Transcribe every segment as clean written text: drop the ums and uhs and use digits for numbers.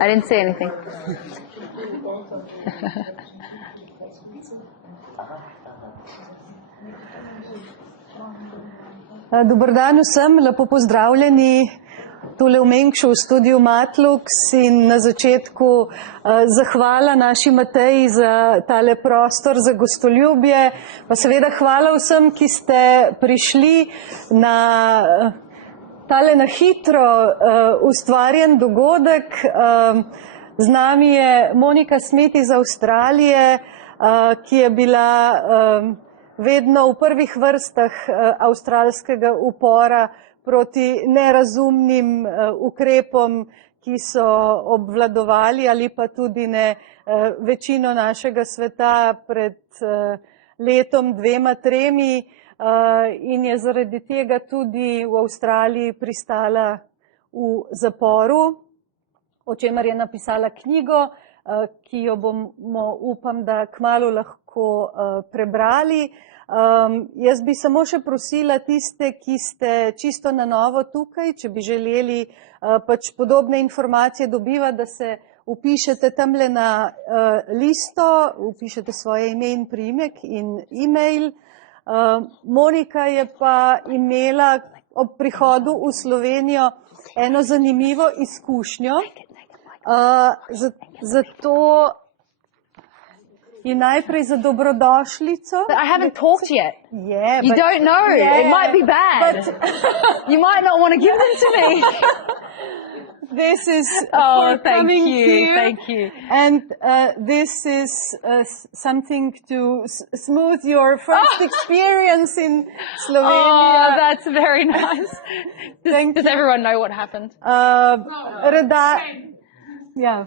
I didn't say anything. Dober dan vsem, lepo pozdravljeni tule v Mengšu v studiu Matlux in na začetku zahvala naši Mateji za tale prostor za gostoljubje, pa seveda hvala vsem, ki ste prišli na tale na hitro ustvarjen dogodek. Z nami je Monika iz Avstralije, ki je bila vedno v prvih vrstah avstralskega upora proti nerazumnim ukrepom, ki so obvladovali ali pa tudi ne večino našega sveta pred letom, 2, 3 in je zaradi tega tudi v Avstraliji pristala v zaporu, o čemer je napisala knjigo, ki jo bomo, upam, da kmalu lahko prebrali. Jaz bi samo še prosila tiste, ki ste čisto na novo tukaj, če bi želeli pač podobne informacije dobivati, da se upišete tamle na listo, upišete svoje ime in priimek in e-mail. Monika je pa imela ob prihodu v Slovenijo eno zanimivo izkušnjo, zato in najprej za dobrodošlico. But I haven't talked yet. Yeah, you don't know. Yeah, it might be bad. You might not want to give them to me. This is for thank coming you, here. thank you. And this is something to smooth your first experience in Slovenia. Oh, that's very nice. Does everyone know what happened?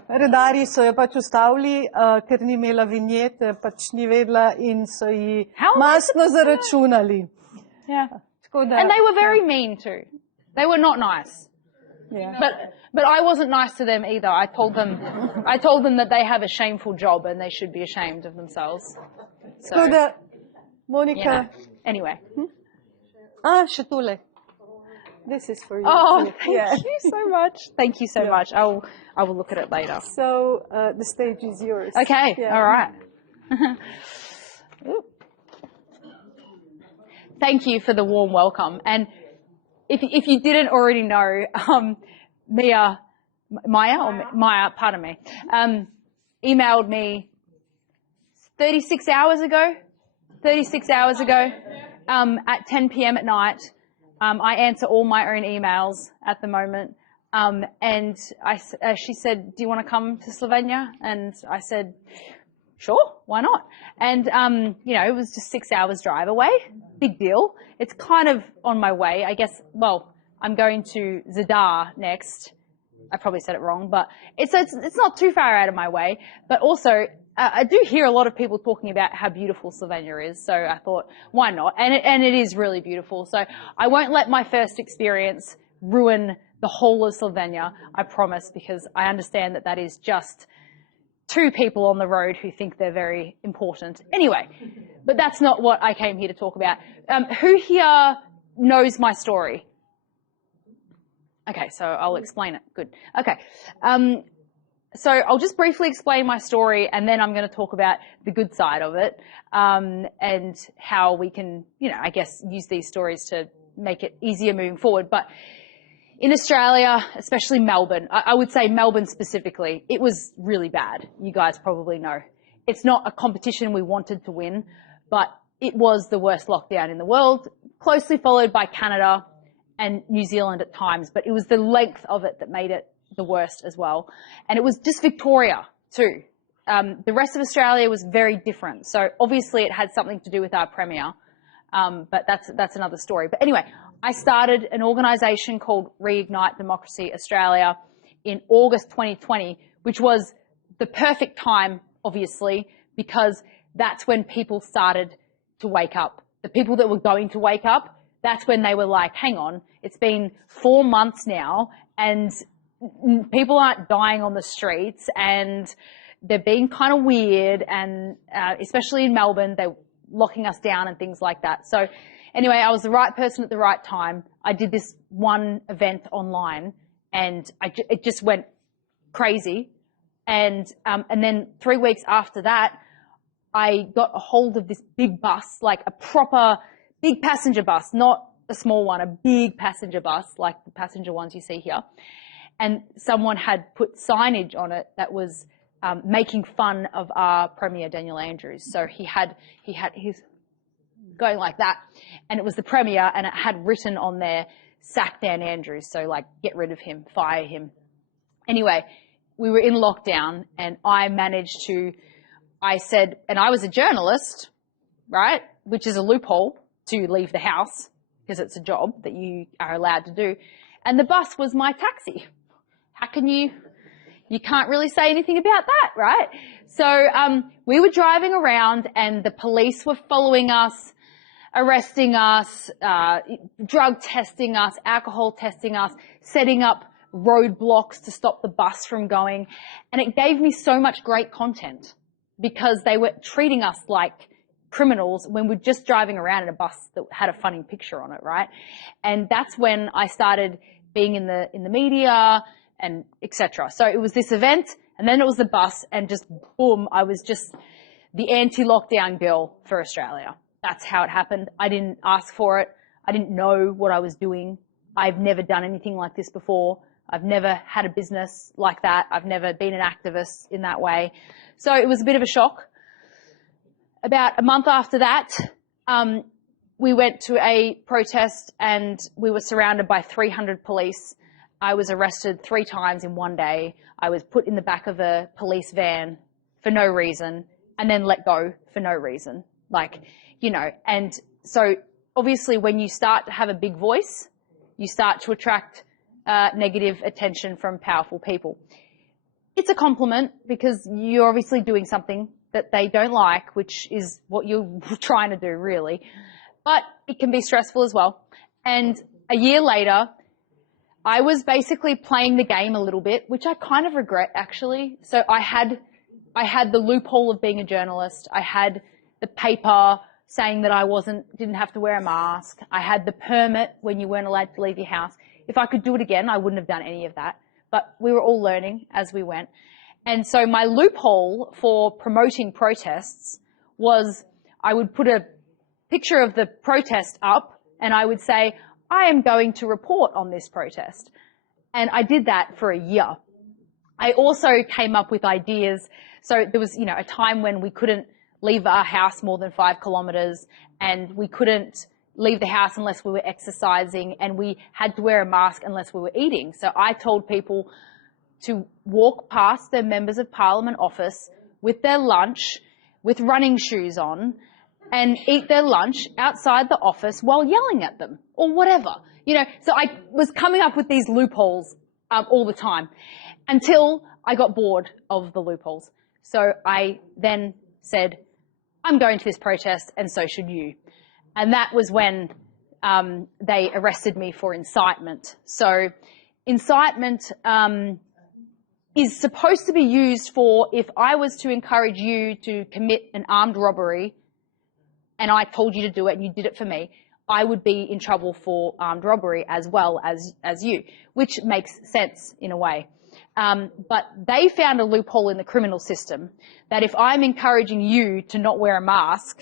Redarji so jo pač ustavili, ker ni imela vinjete, pač ni vedela in so ji mastno zaračunali. Yeah. And they were very mean too. They were not nice. Yeah. But I wasn't nice to them either. I told them that they have a shameful job and they should be ashamed of themselves. So, Monika. Yeah. Anyway. Še tole. This is for you. Oh, thank you so much. Thank you so much. I will look at it later. So the stage is yours. Okay. Yeah. All right. Thank you for the warm welcome. And if you didn't already know, Maya, pardon me, emailed me 36 hours ago at 10 p.m. at night. I answer all my own emails at the moment. And she said, do you want to come to Slovenia? And I said, sure, why not? And, it was just 6 hours drive away. Big deal. It's kind of on my way. I guess, well, I'm going to Zadar next. I probably said it wrong, but it's not too far out of my way. But also, I do hear a lot of people talking about how beautiful Slovenia is, so I thought, why not? And it is really beautiful. So I won't let my first experience ruin the whole of Slovenia, I promise, because I understand that is just 2 people on the road who think they're very important. Anyway, but that's not what I came here to talk about. Who here knows my story? Okay, so I'll explain it. Good. Okay. So I'll just briefly explain my story and then I'm going to talk about the good side of it, and how we can, I guess use these stories to make it easier moving forward. But in Australia, especially Melbourne, I would say Melbourne specifically, it was really bad. You guys probably know. It's not a competition we wanted to win, but it was the worst lockdown in the world, closely followed by Canada and New Zealand at times, but it was the length of it that made it the worst as well. And it was just Victoria too. The rest of Australia was very different. So obviously it had something to do with our Premier, but that's another story. But anyway, I started an organisation called Reignite Democracy Australia in August 2020, which was the perfect time, obviously, because that's when people started to wake up. The people that were going to wake up, that's when they were like, hang on, it's been 4 months now and people aren't dying on the streets and they're being kind of weird, and especially in Melbourne, they're locking us down and things like that. So Anyway, I was the right person at the right time. I did this one event online, and it just went crazy. And then 3 weeks after that, I got a hold of this big bus, like a proper big passenger bus, not a small one, a big passenger bus, like the passenger ones you see here. And someone had put signage on it that was making fun of our Premier, Daniel Andrews. So he's going like that, and it was the Premier, and it had written on there, "Sack Dan Andrews," so like, get rid of him, fire him. Anyway, we were in lockdown, and I said, and I was a journalist, right, which is a loophole to leave the house because it's a job that you are allowed to do, and the bus was my taxi. How can you can't really say anything about that, right? So we were driving around, and the police were following us, arresting us, drug testing us, alcohol testing us, setting up roadblocks to stop the bus from going. And it gave me so much great content because they were treating us like criminals when we're just driving around in a bus that had a funny picture on it, right? And that's when I started being in the media and etc. So it was this event, and then it was the bus, and just boom, I was just the anti-lockdown girl for Australia. That's how it happened. I didn't ask for it. I didn't know what I was doing. I've never done anything like this before. I've never had a business like that. I've never been an activist in that way. So it was a bit of a shock. About a month after that, we went to a protest, and we were surrounded by 300 police. I was arrested 3 times in one day. I was put in the back of a police van for no reason, and then let go for no reason. Like, you know, and so obviously when you start to have a big voice, you start to attract negative attention from powerful people. It's a compliment because you're obviously doing something that they don't like, which is what you're trying to do, really. But it can be stressful as well. And a year later, I was basically playing the game a little bit, which I kind of regret, actually. So I had the loophole of being a journalist. I had the paper saying that I didn't have to wear a mask. I had the permit when you weren't allowed to leave your house. If I could do it again, I wouldn't have done any of that. But we were all learning as we went. And so my loophole for promoting protests was I would put a picture of the protest up, and I would say, I am going to report on this protest. And I did that for a year. I also came up with ideas. So there was, a time when we couldn't leave our house more than 5 kilometers, and we couldn't leave the house unless we were exercising, and we had to wear a mask unless we were eating. So I told people to walk past their members of parliament office with their lunch, with running shoes on, and eat their lunch outside the office while yelling at them or whatever. So I was coming up with these loopholes all the time until I got bored of the loopholes. So I then said, I'm going to this protest, and so should you. And that was when they arrested me for incitement. So incitement is supposed to be used for if I was to encourage you to commit an armed robbery and I told you to do it and you did it for me, I would be in trouble for armed robbery as well as you, which makes sense in a way. But they found a loophole in the criminal system that if I'm encouraging you to not wear a mask,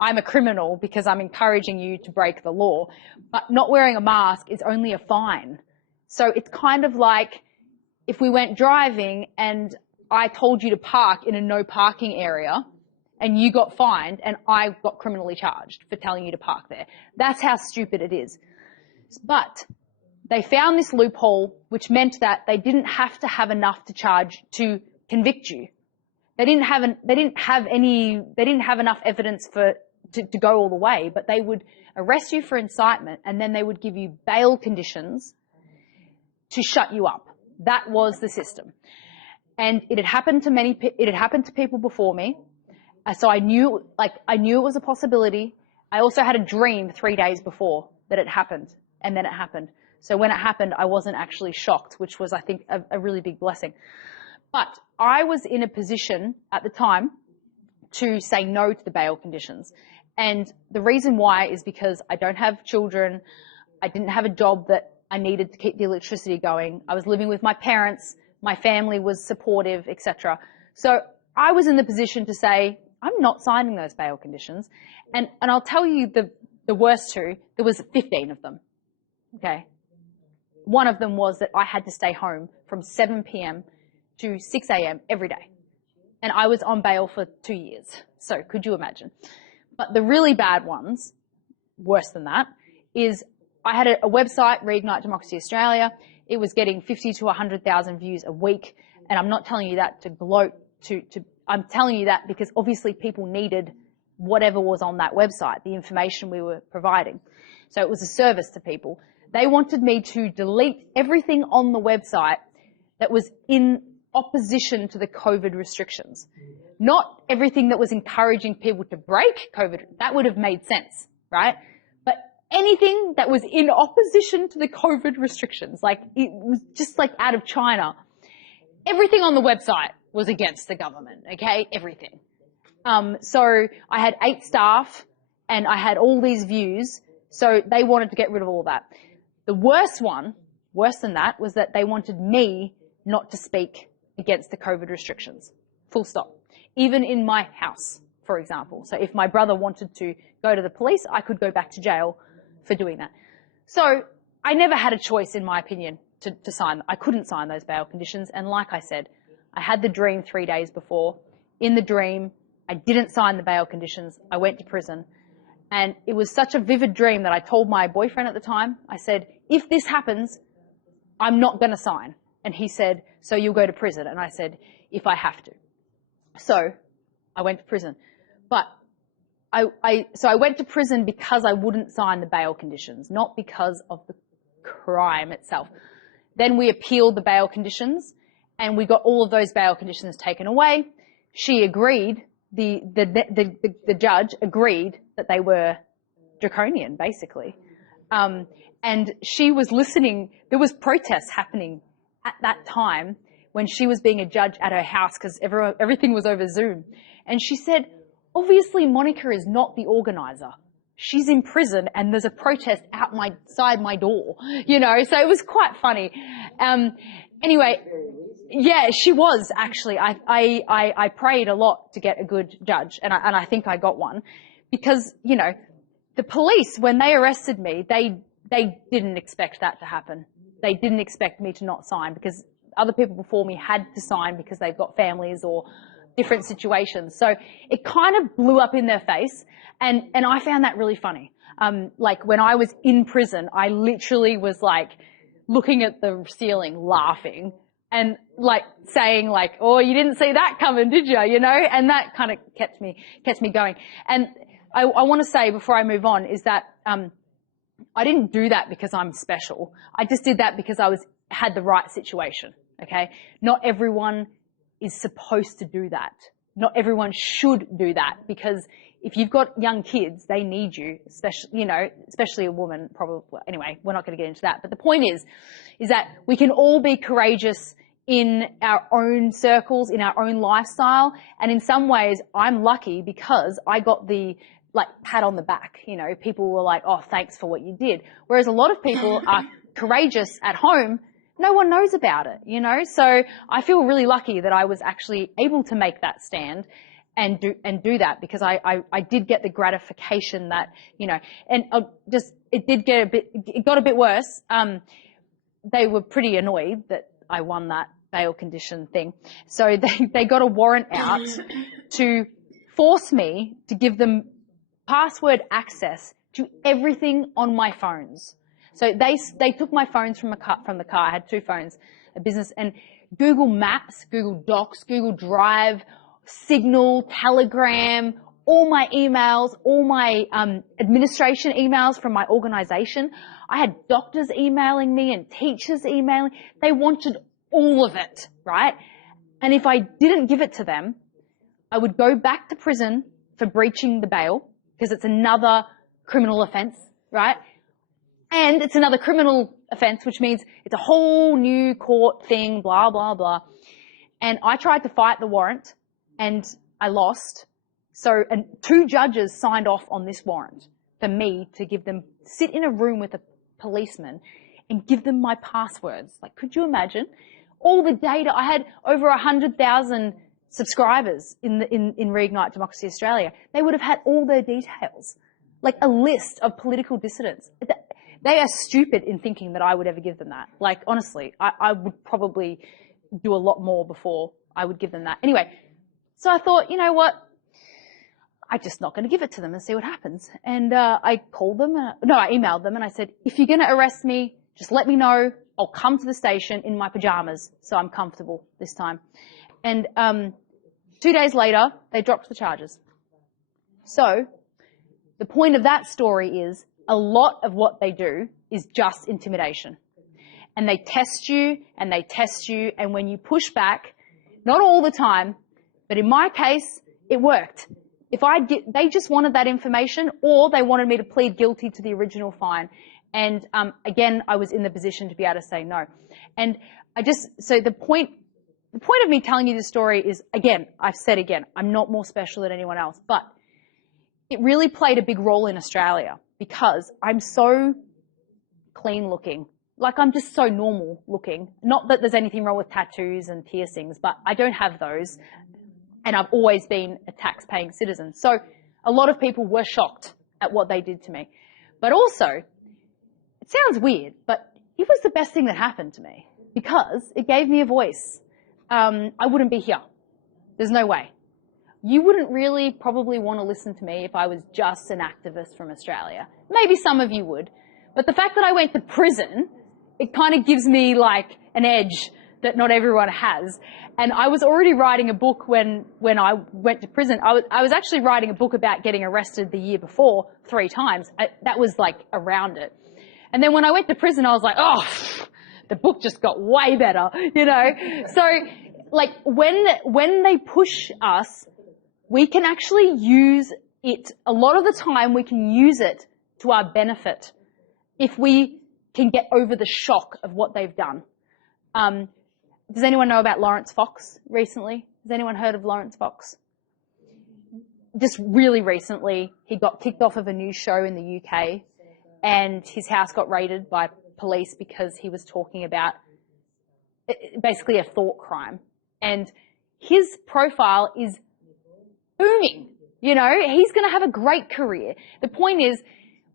I'm a criminal because I'm encouraging you to break the law. But not wearing a mask is only a fine. So it's kind of like if we went driving and I told you to park in a no parking area and you got fined and I got criminally charged for telling you to park there. That's how stupid it is. But they found this loophole, which meant that they didn't have to have enough to convict you. They didn't have enough evidence to go all the way, but they would arrest you for incitement and then they would give you bail conditions to shut you up. That was the system. And it had happened to people before me. So I knew it was a possibility. I also had a dream 3 days before that it happened, and then it happened. So when it happened, I wasn't actually shocked, which was, I think, a really big blessing. But I was in a position at the time to say no to the bail conditions. And the reason why is because I don't have children. I didn't have a job that I needed to keep the electricity going. I was living with my parents. My family was supportive, etc. So I was in the position to say, I'm not signing those bail conditions. And I'll tell you the worst two, there was 15 of them. Okay. One of them was that I had to stay home from 7 p.m. to 6 a.m. every day. And I was on bail for 2 years. So could you imagine? But the really bad ones, worse than that, is I had a website, Reignite Democracy Australia. It was getting 50 to 100,000 views a week. And I'm not telling you that to gloat, I'm telling you that because obviously people needed whatever was on that website, the information we were providing. So it was a service to people. They wanted me to delete everything on the website that was in opposition to the COVID restrictions. Not everything that was encouraging people to break COVID. That would have made sense, right? But anything that was in opposition to the COVID restrictions, like it was just like out of China. Everything on the website was against the government, okay? Everything. So I had 8 staff and I had all these views. So they wanted to get rid of all that. The worst one, worse than that, was that they wanted me not to speak against the COVID restrictions. Full stop. Even in my house, for example. So if my brother wanted to go to the police, I could go back to jail for doing that. So I never had a choice, in my opinion, to sign. I couldn't sign those bail conditions. And like I said, I had the dream 3 days before. In the dream, I didn't sign the bail conditions. I went to prison. And it was such a vivid dream that I told my boyfriend at the time, I said, if this happens, I'm not going to sign. And he said, so you'll go to prison. And I said, if I have to. So I went to prison. But so I went to prison because I wouldn't sign the bail conditions, not because of the crime itself. Then we appealed the bail conditions and we got all of those bail conditions taken away. She agreed, the judge agreed that they were draconian, basically. And she was listening. There was protests happening at that time when she was being a judge at her house because everything was over Zoom. And she said, obviously Monika is not the organizer. She's in prison and there's a protest outside my door, you know, so it was quite funny. Anyway, yeah, she was actually. I prayed a lot to get a good judge and I think I got one because, you know, the police, when they arrested me, they didn't expect that to happen. They didn't expect me to not sign because other people before me had to sign because they've got families or different situations. So it kind of blew up in their face. And I found that really funny. Like when I was in prison, I literally was like looking at the ceiling laughing and like saying like, oh, you didn't see that coming, did you? You know, and that kind of kept me going. And I want to say before I move on is that, I didn't do that because I'm special. I just did that because I had the right situation. Okay. Not everyone is supposed to do that. Not everyone should do that because if you've got young kids, they need you, especially a woman, probably. Anyway, we're not going to get into that. But the point is that we can all be courageous in our own circles, in our own lifestyle. And in some ways, I'm lucky because I got the pat on the back. You know, people were like, oh, thanks for what you did. Whereas a lot of people are courageous at home. No one knows about it, you know? So I feel really lucky that I was actually able to make that stand and do that because I did get the gratification that, you know, and it got a bit worse. They were pretty annoyed that I won that bail condition thing. So they got a warrant out to force me to give them password access to everything on my phones. So they took my phones from the car. I had 2 phones, a business, and Google Maps, Google Docs, Google Drive, Signal, Telegram, all my emails, all my administration emails from my organization. I had doctors emailing me and teachers emailing. They wanted all of it, right? And if I didn't give it to them, I would go back to prison for breaching the bail because it's another criminal offense, right? And it's another criminal offense, which means it's a whole new court thing, blah, blah, blah. And I tried to fight the warrant and I lost. So, and 2 judges signed off on this warrant for me to sit in a room with a policeman and give them my passwords. Like, could you imagine? All the data. I had over 100,000 subscribers in Reignite Democracy Australia. They would have had all their details, like a list of political dissidents. They are stupid in thinking that I would ever give them that. Like, honestly, I would probably do a lot more before I would give them that. Anyway, so I thought, you know what? I'm just not going to give it to them and see what happens. And I called them. I emailed them and I said, if you're going to arrest me, just let me know. I'll come to the station in my pajamas so I'm comfortable this time. And 2 days later, they dropped the charges. So the point of that story is a lot of what they do is just intimidation. And they test you and they test you. And when you push back, not all the time, but in my case, it worked. They just wanted that information, or they wanted me to plead guilty to the original fine. And again, I was in the position to be able to say no. And so the point of me telling you this story is, again, I've said again, I'm not more special than anyone else, but it really played a big role in Australia because I'm so clean looking. Like, I'm just so normal looking. Not that there's anything wrong with tattoos and piercings, but I don't have those. And I've always been a tax-paying citizen. So a lot of people were shocked at what they did to me. But also, it sounds weird, but it was the best thing that happened to me because it gave me a voice. I wouldn't be here. There's no way. You wouldn't really probably want to listen to me if I was just an activist from Australia. Maybe some of you would. But the fact that I went to prison, it kind of gives me like an edge that not everyone has. And I was already writing a book when I went to prison. I was actually writing a book about getting arrested the year before 3 times. That was like around it. And then when I went to prison, I was like, oh, the book just got way better, you know? So like when they push us, we can actually use it. A lot of the time we can use it to our benefit if we can get over the shock of what they've done. Does anyone know about Lawrence Fox recently? Has anyone heard of Lawrence Fox? Just really recently, he got kicked off of a news show in the UK and his house got raided by police because he was talking about basically a thought crime. And his profile is booming. You know, he's going to have a great career. The point is,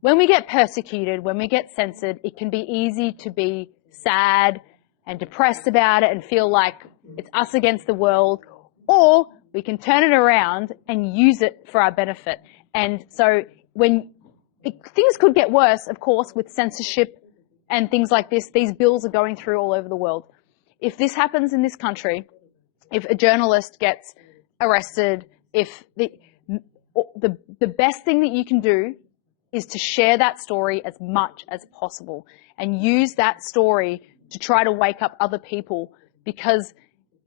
when we get persecuted, when we get censored, it can be easy to be sad and depressed about it and feel like it's us against the world, or we can turn it around and use it for our benefit. And so things could get worse, of course, with censorship and things like this. These bills are going through all over the world. If this happens in this country, if a journalist gets arrested, if the best thing that you can do is to share that story as much as possible and use that story to try to wake up other people, because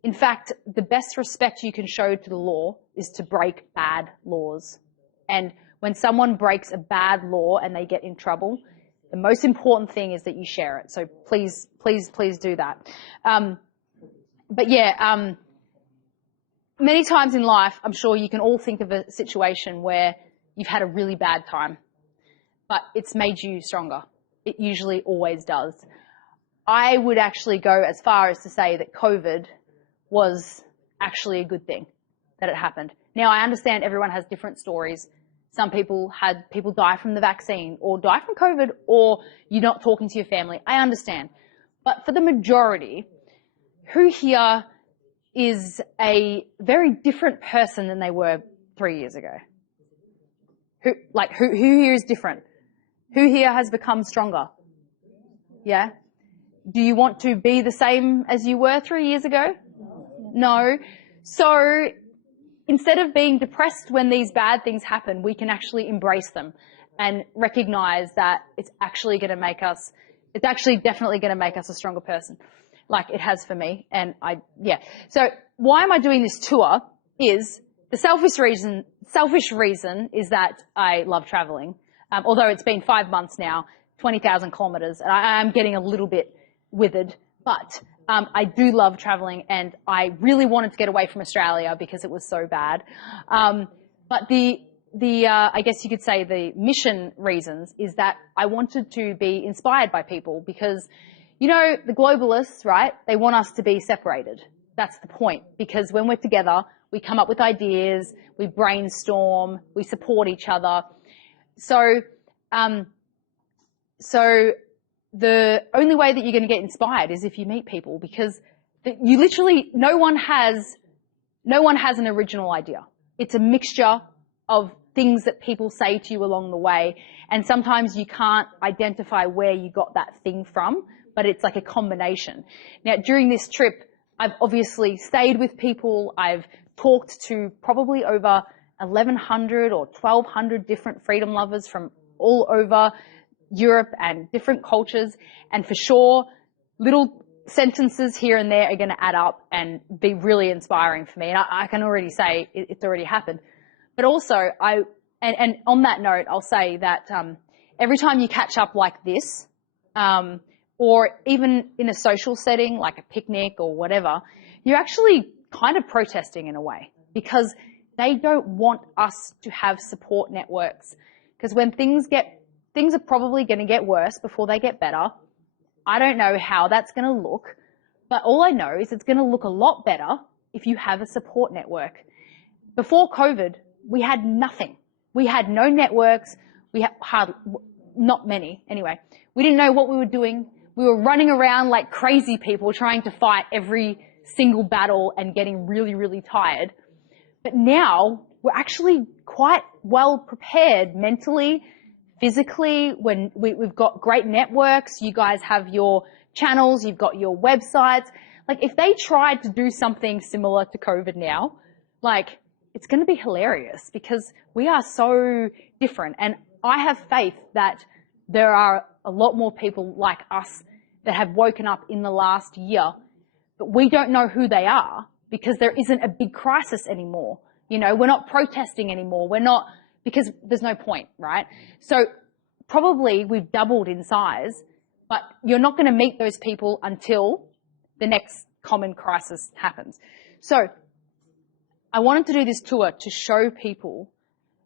in fact, the best respect you can show to the law is to break bad laws. And when someone breaks a bad law and they get in trouble, the most important thing is that you share it. So please, please, please do that. But yeah, many times in life, I'm sure you can all think of a situation where you've had a really bad time, but it's made you stronger. It usually always does. I would actually go as far as to say that COVID was actually a good thing that it happened. Now, I understand everyone has different stories. Some people had people die from the vaccine or die from COVID, or you're not talking to your family. I understand. But for the majority, who here is a very different person than they were 3 years ago? Who here is different? Who here has become stronger? Yeah? Do you want to be the same as you were 3 years ago? No. So instead of being depressed when these bad things happen, we can actually embrace them and recognize that it's actually definitely going to make us a stronger person, like it has for me. And So why am I doing this tour is the selfish reason is that I love traveling. Although it's been 5 months now, 20,000 kilometers, and I am getting a little bit withered, but I do love traveling, and I really wanted to get away from Australia because it was so bad. But I guess you could say the mission reasons is that I wanted to be inspired by people because, you know, the globalists, right? They want us to be separated. That's the point. Because when we're together, we come up with ideas, we brainstorm, we support each other. So the only way that you're going to get inspired is if you meet people, because you literally, no one has an original idea. It's a mixture of things that people say to you along the way. And sometimes you can't identify where you got that thing from, but it's like a combination. Now, during this trip, I've obviously stayed with people. I've talked to probably over 1,100 or 1,200 different freedom lovers from all over Europe and different cultures. And for sure, little sentences here and there are going to add up and be really inspiring for me. And I can already say it's already happened. But also, and on that note, I'll say that every time you catch up like this, or even in a social setting like a picnic or whatever, you're actually kind of protesting in a way, because they don't want us to have support networks. Because when things are probably going to get worse before they get better. I don't know how that's going to look, but all I know is it's going to look a lot better if you have a support network. Before COVID, we had nothing. We had no networks. We had not many anyway. We didn't know what we were doing. We were running around like crazy people trying to fight every single battle and getting really, really tired. But now we're actually quite well prepared mentally, physically, when we've got great networks. You guys have your channels, you've got your websites. Like, if they tried to do something similar to COVID now, like, it's going to be hilarious because we are so different. And I have faith that there are a lot more people like us that have woken up in the last year, but we don't know who they are because there isn't a big crisis anymore. You know, we're not protesting anymore. We're not, because there's no point, right? So probably we've doubled in size, but you're not going to meet those people until the next common crisis happens. So I wanted to do this tour to show people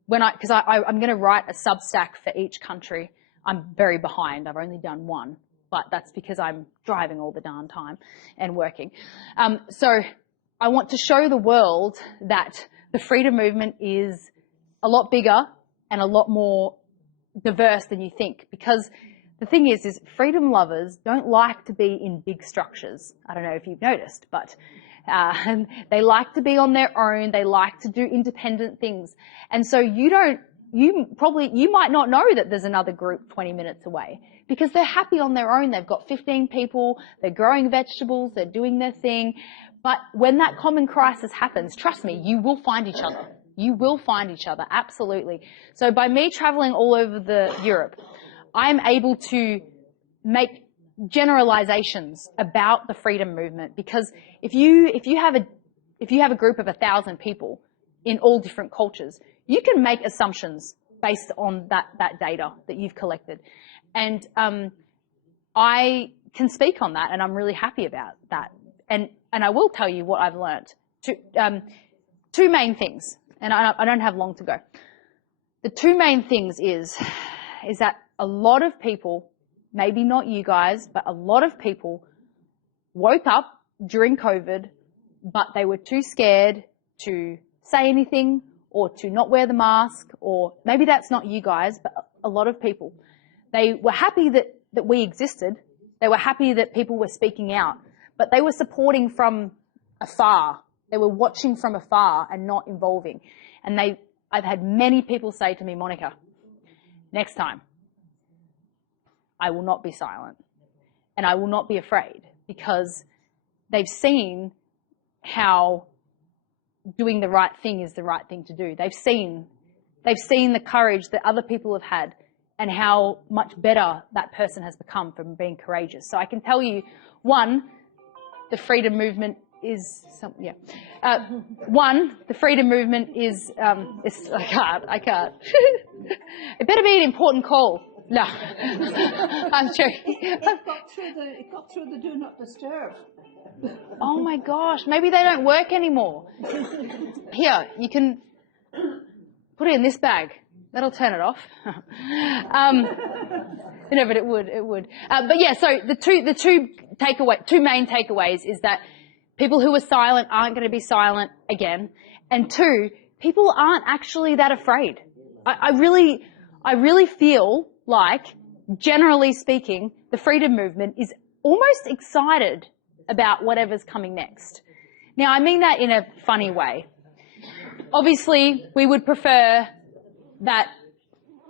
because I'm going to write a Substack for each country. I'm very behind. I've only done one, but that's because I'm driving all the darn time and working. So I want to show the world that the freedom movement is a lot bigger and a lot more diverse than you think, because the thing is freedom lovers don't like to be in big structures. I don't know if you've noticed, but they like to be on their own. They like to do independent things. And so you might not know that there's another group 20 minutes away because they're happy on their own. They've got 15 people. They're growing vegetables. They're doing their thing. But when that common crisis happens, trust me, you will find each other. You will find each other, absolutely. So by me traveling all over Europe, I'm able to make generalizations about the freedom movement, because if you have a group of 1,000 people in all different cultures, you can make assumptions based on that data that you've collected. And I can speak on that, and I'm really happy about that. And I will tell you what I've learned. Two main things, and I don't have long to go. The two main things is that a lot of people, maybe not you guys, but a lot of people woke up during COVID, but they were too scared to say anything or to not wear the mask, or maybe that's not you guys, but a lot of people. They were happy that we existed. They were happy that people were speaking out, but they were supporting from afar. They were watching from afar and not involving. And I've had many people say to me, Monika, next time, I will not be silent and I will not be afraid, because they've seen how doing the right thing is the right thing to do. They've seen the courage that other people have had and how much better that person has become from being courageous. So I can tell you, one, the freedom movement is the freedom movement is I can't. It better be an important call. No, I'm joking. It got through the do not disturb. Oh my gosh, maybe they don't work anymore. Here, you can. put it in this bag. That'll turn it off. No, but it would. But yeah, so the two main takeaways is that people who are silent aren't going to be silent again. And two, people aren't actually that afraid. I really feel like, generally speaking, the freedom movement is almost excited about whatever's coming next. Now, I mean that in a funny way. Obviously, we would prefer that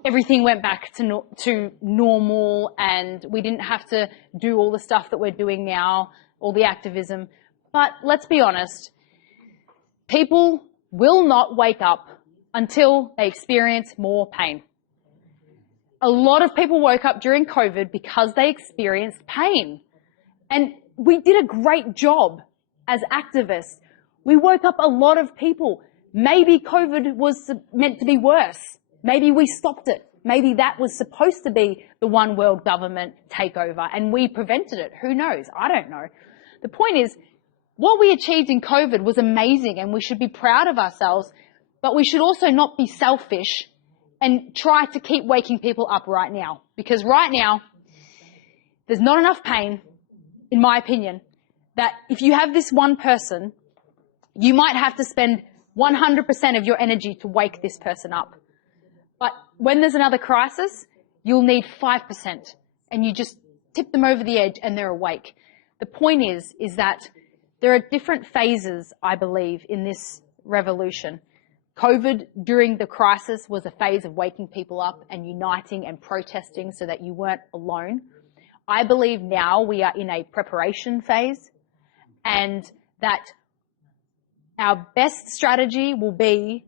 everything went back to normal and we didn't have to do all the stuff that we're doing now, all the activism. But let's be honest, people will not wake up until they experience more pain. A lot of people woke up during COVID because they experienced pain. And we did a great job as activists. We woke up a lot of people. Maybe COVID was meant to be worse. Maybe we stopped it. Maybe that was supposed to be the one world government takeover and we prevented it. Who knows? I don't know. The point is, what we achieved in COVID was amazing and we should be proud of ourselves, but we should also not be selfish and try to keep waking people up right now. Because right now, there's not enough pain, in my opinion, that if you have this one person, you might have to spend 100% of your energy to wake this person up. But when there's another crisis, you'll need 5% and you just tip them over the edge and they're awake. The point is that there are different phases, I believe, in this revolution. COVID during the crisis was a phase of waking people up and uniting and protesting so that you weren't alone. I believe now we are in a preparation phase and that our best strategy will be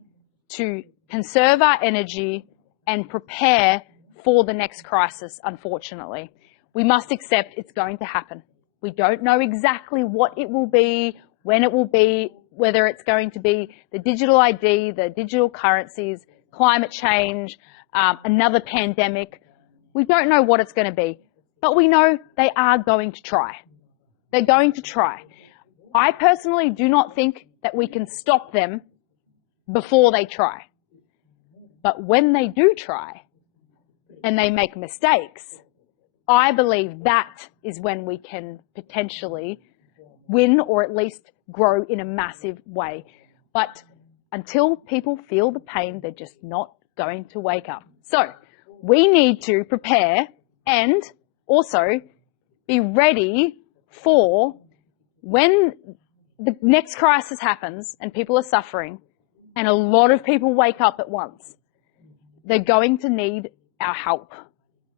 to conserve our energy and prepare for the next crisis, unfortunately. We must accept it's going to happen. We don't know exactly what it will be, when it will be, whether it's going to be the digital ID, the digital currencies, climate change, another pandemic. We don't know what it's going to be, but we know they are going to try. They're going to try. I personally do not think that we can stop them before they try. But when they do try and they make mistakes, I believe that is when we can potentially win or at least grow in a massive way. But until people feel the pain, they're just not going to wake up. So we need to prepare and also be ready for when the next crisis happens and people are suffering and a lot of people wake up at once. They're going to need our help.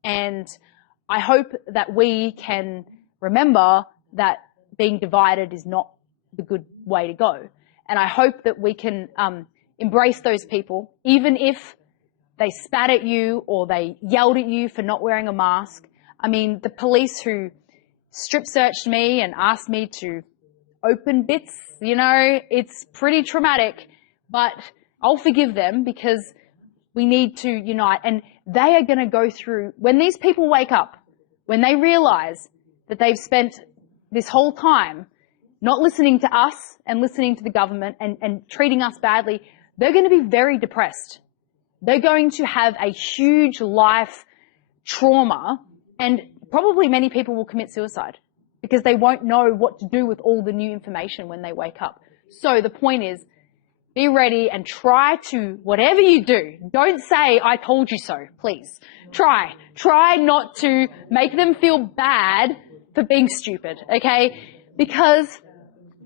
And I hope that we can remember that being divided is not the good way to go. And I hope that we can embrace those people, even if they spat at you or they yelled at you for not wearing a mask. I mean, the police who strip searched me and asked me to open bits, you know, it's pretty traumatic, but I'll forgive them because we need to unite. And they are going to go through, when these people wake up, when they realize that they've spent this whole time not listening to us and listening to the government and treating us badly, they're going to be very depressed. They're going to have a huge life trauma, and probably many people will commit suicide because they won't know what to do with all the new information when they wake up. So the point is, be ready and try to, whatever you do, don't say, I told you so, please. Try not to make them feel bad for being stupid, okay? Because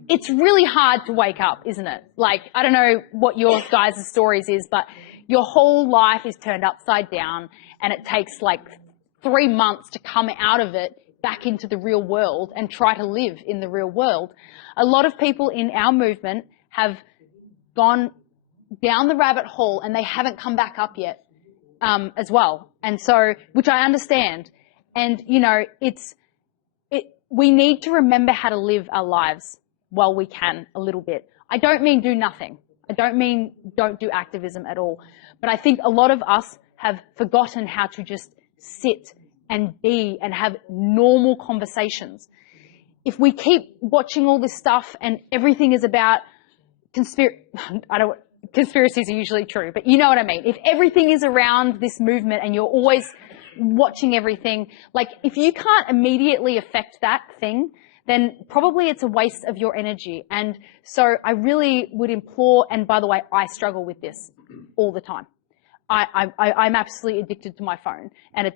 it's really hard to wake up, isn't it? Like, I don't know what your guys' stories is, but your whole life is turned upside down and it takes like 3 months to come out of it back into the real world and try to live in the real world. A lot of people in our movement have gone down the rabbit hole and they haven't come back up yet, as well. And so, which I understand. And, you know, we need to remember how to live our lives while we can a little bit. I don't mean do nothing. I don't mean don't do activism at all. But I think a lot of us have forgotten how to just sit and be and have normal conversations. If we keep watching all this stuff and everything is about conspiracies are usually true, but you know what I mean. If everything is around this movement and you're always watching everything, like if you can't immediately affect that thing, then probably it's a waste of your energy. And so I really would implore, and by the way, I struggle with this all the time. I'm absolutely addicted to my phone, and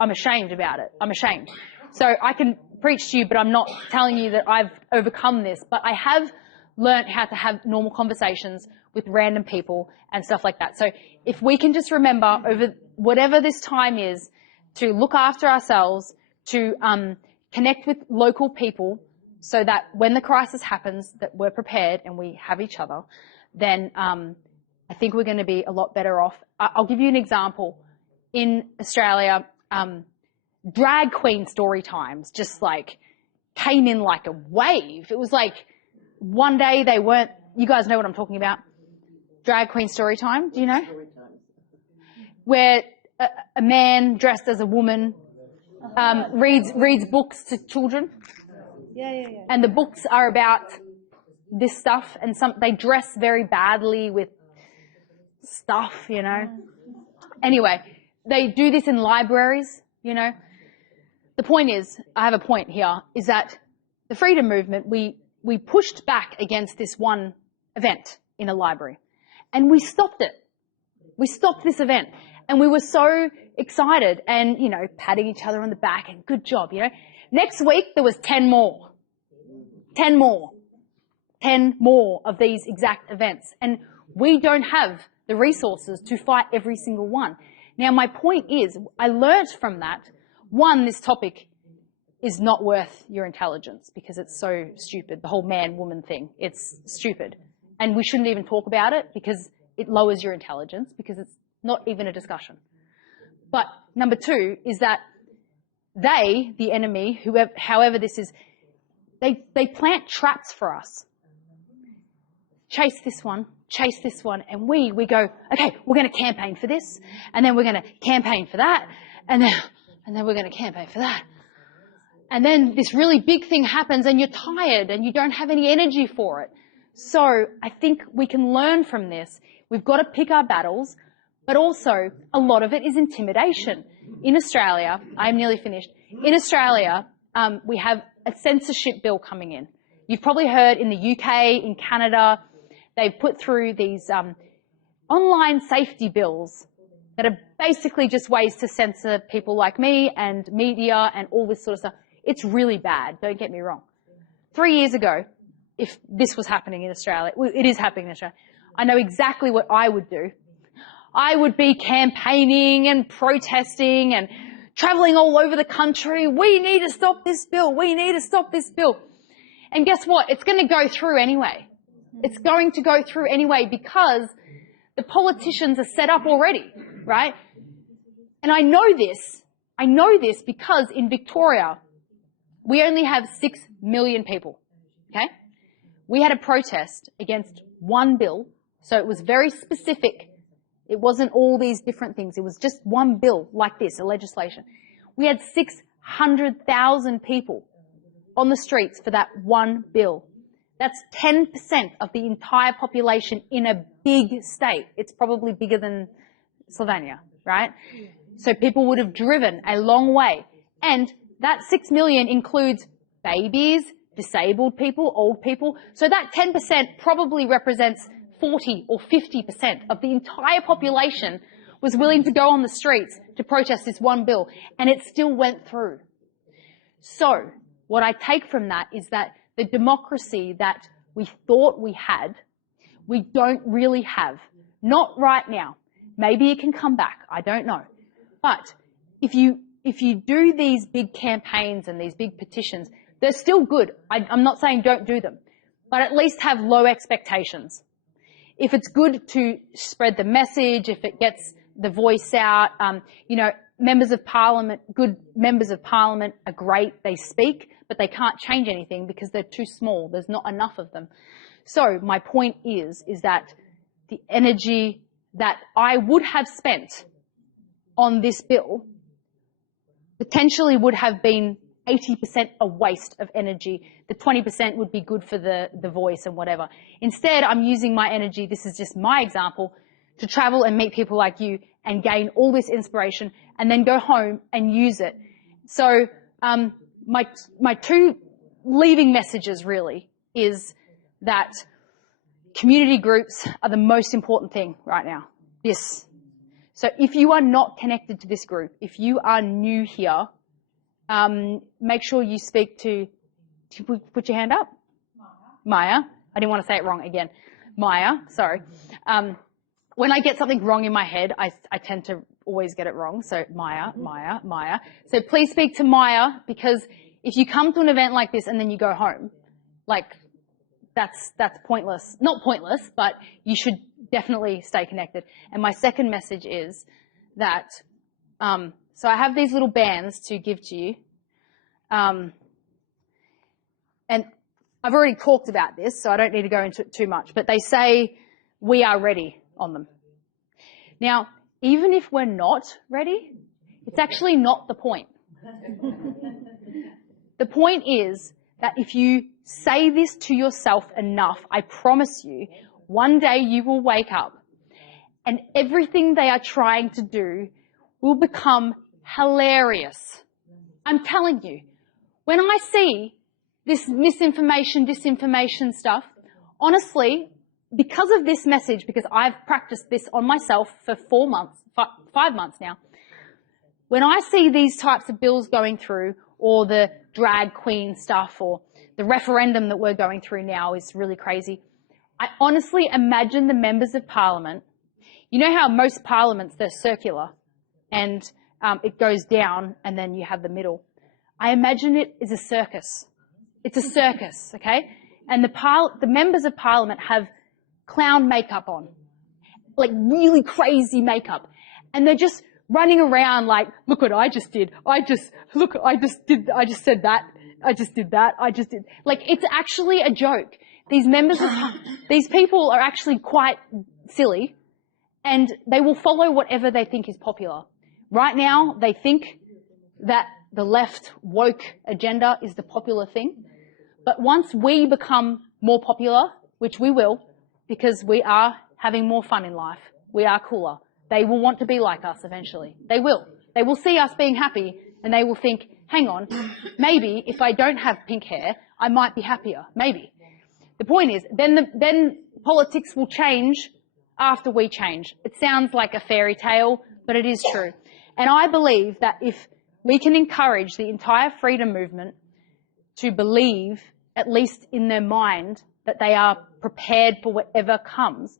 I'm ashamed about it. I'm ashamed. So I can preach to you, but I'm not telling you that I've overcome this, but I have learned how to have normal conversations with random people and stuff like that. So if we can just remember over whatever this time is to look after ourselves, to connect with local people so that when the crisis happens that we're prepared and we have each other, then I think we're going to be a lot better off. I'll give you an example. In Australia, drag queen story times just like came in like a wave. It was like one day they weren't, you guys know what I'm talking about. Drag queen story time, do you know? Where a man dressed as a woman reads books to children. Yeah. And the books are about this stuff, and they dress very badly with stuff, you know. Anyway, they do this in libraries, you know. The point is, I have a point here, is that the freedom movement, we pushed back against this one event in a library, and we stopped it. We stopped this event, and we were so excited and, you know, patting each other on the back and good job, you know. Next week, there was 10 more. 10 more. 10 more of these exact events. And we don't have the resources to fight every single one. Now, my point is, I learnt from that, one, this topic is not worth your intelligence because it's so stupid, the whole man-woman thing. It's stupid. And we shouldn't even talk about it because it lowers your intelligence because it's not even a discussion. But number two is that they, the enemy, whoever, however this is, they plant traps for us. Chase this one, and we go, okay, we're going to campaign for this, and then we're going to campaign for that, and then we're going to campaign for that. And then this really big thing happens and you're tired and you don't have any energy for it. So I think we can learn from this. We've got to pick our battles, but also a lot of it is intimidation. In Australia, I'm nearly finished. In Australia, we have a censorship bill coming in. You've probably heard in the UK, in Canada, they've put through these online safety bills that are basically just ways to censor people like me and media and all this sort of stuff. It's really bad, don't get me wrong. 3 years ago, if this was happening in Australia, it is happening in Australia, I know exactly what I would do. I would be campaigning and protesting and traveling all over the country. We need to stop this bill. We need to stop this bill. And guess what? It's going to go through anyway. It's going to go through anyway because the politicians are set up already, right? And I know this because in Victoria, we only have 6 million people, okay? We had a protest against one bill, so it was very specific. It wasn't all these different things. It was just one bill like this, a legislation. We had 600,000 people on the streets for that one bill. That's 10% of the entire population in a big state. It's probably bigger than Slovenia, right? So people would have driven a long way. And that 6 million includes babies, disabled people, old people. So that 10% probably represents 40 or 50% of the entire population was willing to go on the streets to protest this one bill, and it still went through. So what I take from that is that the democracy that we thought we had, we don't really have. Not right now. Maybe it can come back. I don't know. But if you do these big campaigns and these big petitions, they're still good. I'm not saying don't do them, but at least have low expectations. If it's good to spread the message, if it gets the voice out, members of parliament, good members of parliament are great. They speak, but they can't change anything because they're too small. There's not enough of them. So my point is that the energy that I would have spent on this bill potentially would have been 80% a waste of energy. The 20% would be good for the voice and whatever. Instead, I'm using my energy, this is just my example, to travel and meet people like you and gain all this inspiration and then go home and use it. So my two leaving messages really is that community groups are the most important thing right now. This. So if you are not connected to this group, if you are new here, make sure you speak to put your hand up? Maya. I didn't want to say it wrong again. Maya, sorry. When I get something wrong in my head, I tend to always get it wrong. So Maya. So please speak to Maya, because if you come to an event like this and then you go home, like that's pointless. Not pointless, but you should definitely stay connected. And my second message is that, so I have these little bands to give to you. And I've already talked about this, so I don't need to go into it too much, but they say we are ready on them. Now, even if we're not ready, it's actually not the point. The point is that if you say this to yourself enough, I promise you, one day you will wake up and everything they are trying to do will become hilarious. I'm telling you, when I see this misinformation, disinformation stuff, honestly, because of this message, because I've practiced this on myself for 5 months now, when I see these types of bills going through, or the drag queen stuff, or the referendum that we're going through now is really crazy, I honestly imagine the members of parliament, you know how most parliaments, they're circular, and it goes down and then you have the middle. I imagine it is a circus. It's a circus, okay? And the members of parliament have clown makeup on, like really crazy makeup. And they're just running around like, look what I just did. I just said that. I just did that. Like, it's actually a joke. These people are actually quite silly, and they will follow whatever they think is popular. Right now, they think that the left woke agenda is the popular thing. But once we become more popular, which we will, because we are having more fun in life, we are cooler, they will want to be like us eventually. They will. They will see us being happy and they will think, hang on, maybe if I don't have pink hair, I might be happier. Maybe. The point is, then politics will change after we change. It sounds like a fairy tale, but it is true. And I believe that if we can encourage the entire freedom movement to believe, at least in their mind, that they are prepared for whatever comes,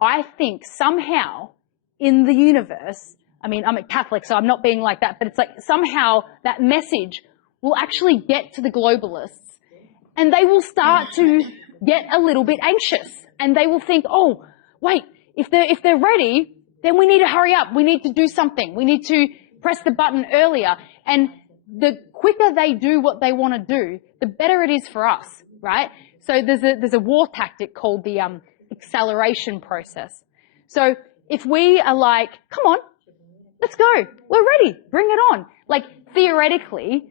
I think somehow in the universe, I mean, I'm a Catholic, so I'm not being like that, but it's like somehow that message will actually get to the globalists and they will start to get a little bit anxious and they will think, oh, wait, if they're ready, then we need to hurry up. We need to do something. We need to press the button earlier. And the quicker they do what they want to do, the better it is for us, right? So there's a war tactic called the acceleration process. So if we are like, come on, let's go, we're ready, bring it on. Like, theoretically,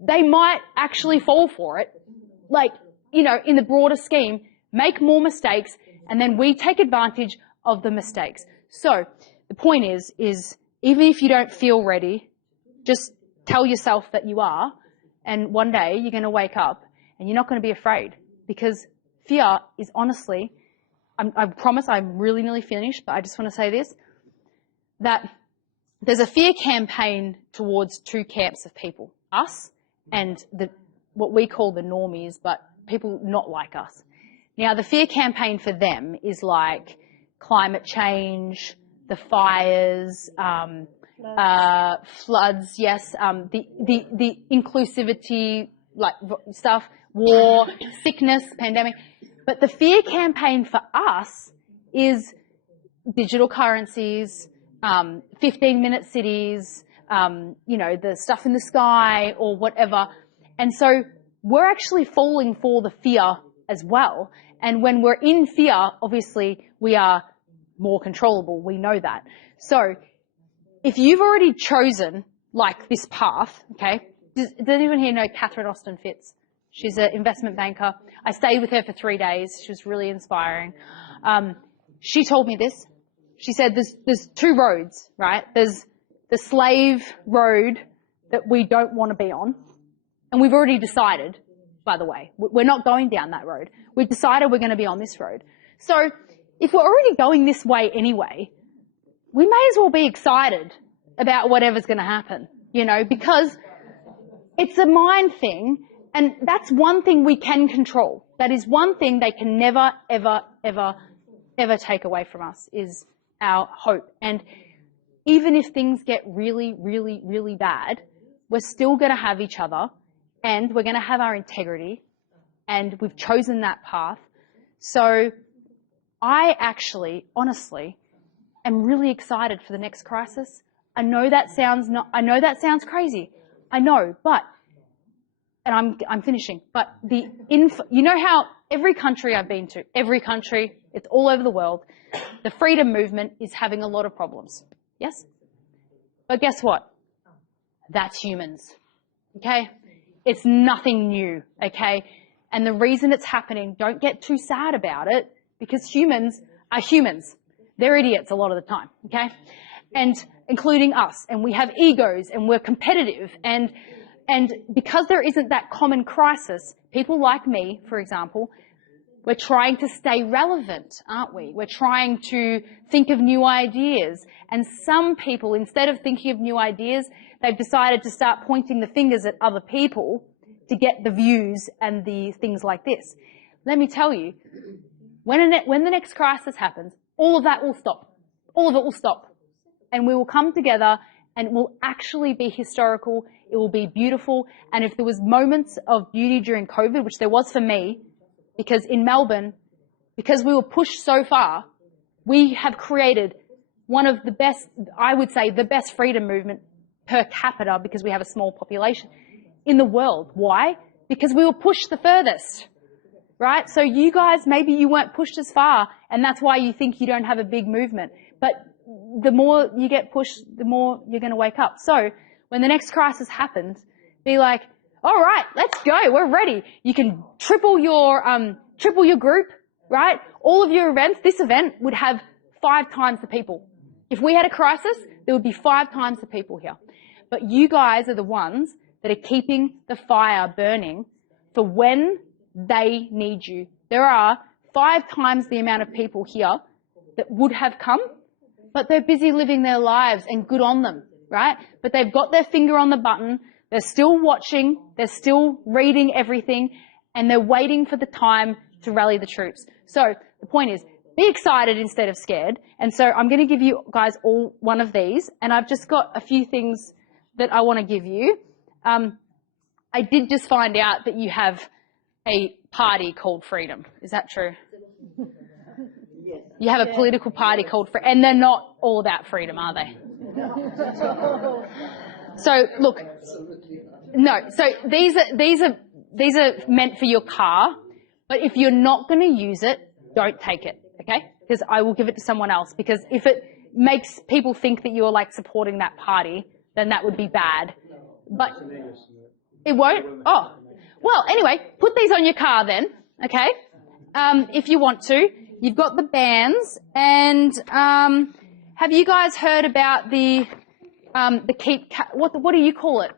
they might actually fall for it. Like, you know, in the broader scheme, make more mistakes, and then we take advantage of the mistakes. So the point is even if you don't feel ready, just tell yourself that you are, and one day you're going to wake up and you're not going to be afraid, because fear is honestly, I promise I'm really nearly finished, but I just want to say this, that there's a fear campaign towards two camps of people, us and what we call the normies, but people not like us. Now, the fear campaign for them is like climate change, the fires, floods, yes, the inclusivity, like stuff, war, sickness, pandemic. But the fear campaign for us is digital currencies, 15-minute cities, you know, the stuff in the sky or whatever. And so we're actually falling for the fear as well. And when we're in fear, obviously we are more controllable. We know that. So if you've already chosen like this path, okay, Does anyone here know Catherine Austin Fitz? She's an investment banker. I stayed with her for 3 days. She was really inspiring. She told me this. She said there's 2 roads, right? There's the slave road that we don't want to be on. And we've already decided, by the way, we're not going down that road. We've decided we're going to be on this road. So if we're already going this way anyway, we may as well be excited about whatever's going to happen, because it's a mind thing, and that's one thing we can control. That is one thing they can never, ever, ever, ever take away from us, is our hope. And even if things get really, really, really bad, we're still going to have each other, and we're going to have our integrity, and we've chosen that path. So I actually, honestly, am really excited for the next crisis. I know that sounds crazy. I know, but, and I'm finishing, but how every country I've been to, it's all over the world, the freedom movement is having a lot of problems. Yes? But guess what? That's humans. Okay? It's nothing new. Okay? And the reason it's happening, don't get too sad about it, because humans are humans. They're idiots a lot of the time. Okay? And including us. And we have egos, and we're competitive. And because there isn't that common crisis, people like me, for example, we're trying to stay relevant, aren't we? We're trying to think of new ideas. And some people, instead of thinking of new ideas, they've decided to start pointing the fingers at other people to get the views and the things like this. Let me tell you, when the next crisis happens, all of that will stop. All of it will stop. And we will come together, and it will actually be historical. It will be beautiful. And if there was moments of beauty during COVID, which there was for me, because in Melbourne, because we were pushed so far, we have created one of the best, I would say, the best freedom movement per capita, because we have a small population, in the world. Why? Because we were pushed the furthest, right? So you guys, maybe you weren't pushed as far, and that's why you think you don't have a big movement. But the more you get pushed, the more you're going to wake up. So when the next crisis happens, be like, all right, let's go. We're ready. You can triple your group, right? All of your events. This event would have 5 times the people. If we had a crisis, there would be 5 times the people here. But you guys are the ones that are keeping the fire burning for when they need you. There are 5 times the amount of people here that would have come, but they're busy living their lives, and good on them, right? But they've got their finger on the button. They're still watching. They're still reading everything, and they're waiting for the time to rally the troops. So the point is, be excited instead of scared. And so I'm going to give you guys all one of these, and I've just got a few things that I want to give you. I did just find out that you have a party called Freedom. Is that true? You have a political party called Freedom, and they're not all about freedom, are they? So look, no. So these are meant for your car, but if you're not going to use it, don't take it, okay? Because I will give it to someone else. Because if it makes people think that you're like supporting that party, then that would be bad. But it won't. Oh, well. Anyway, put these on your car then, okay? If you want to. You've got the bands, and have you guys heard about the keep? What do you call it,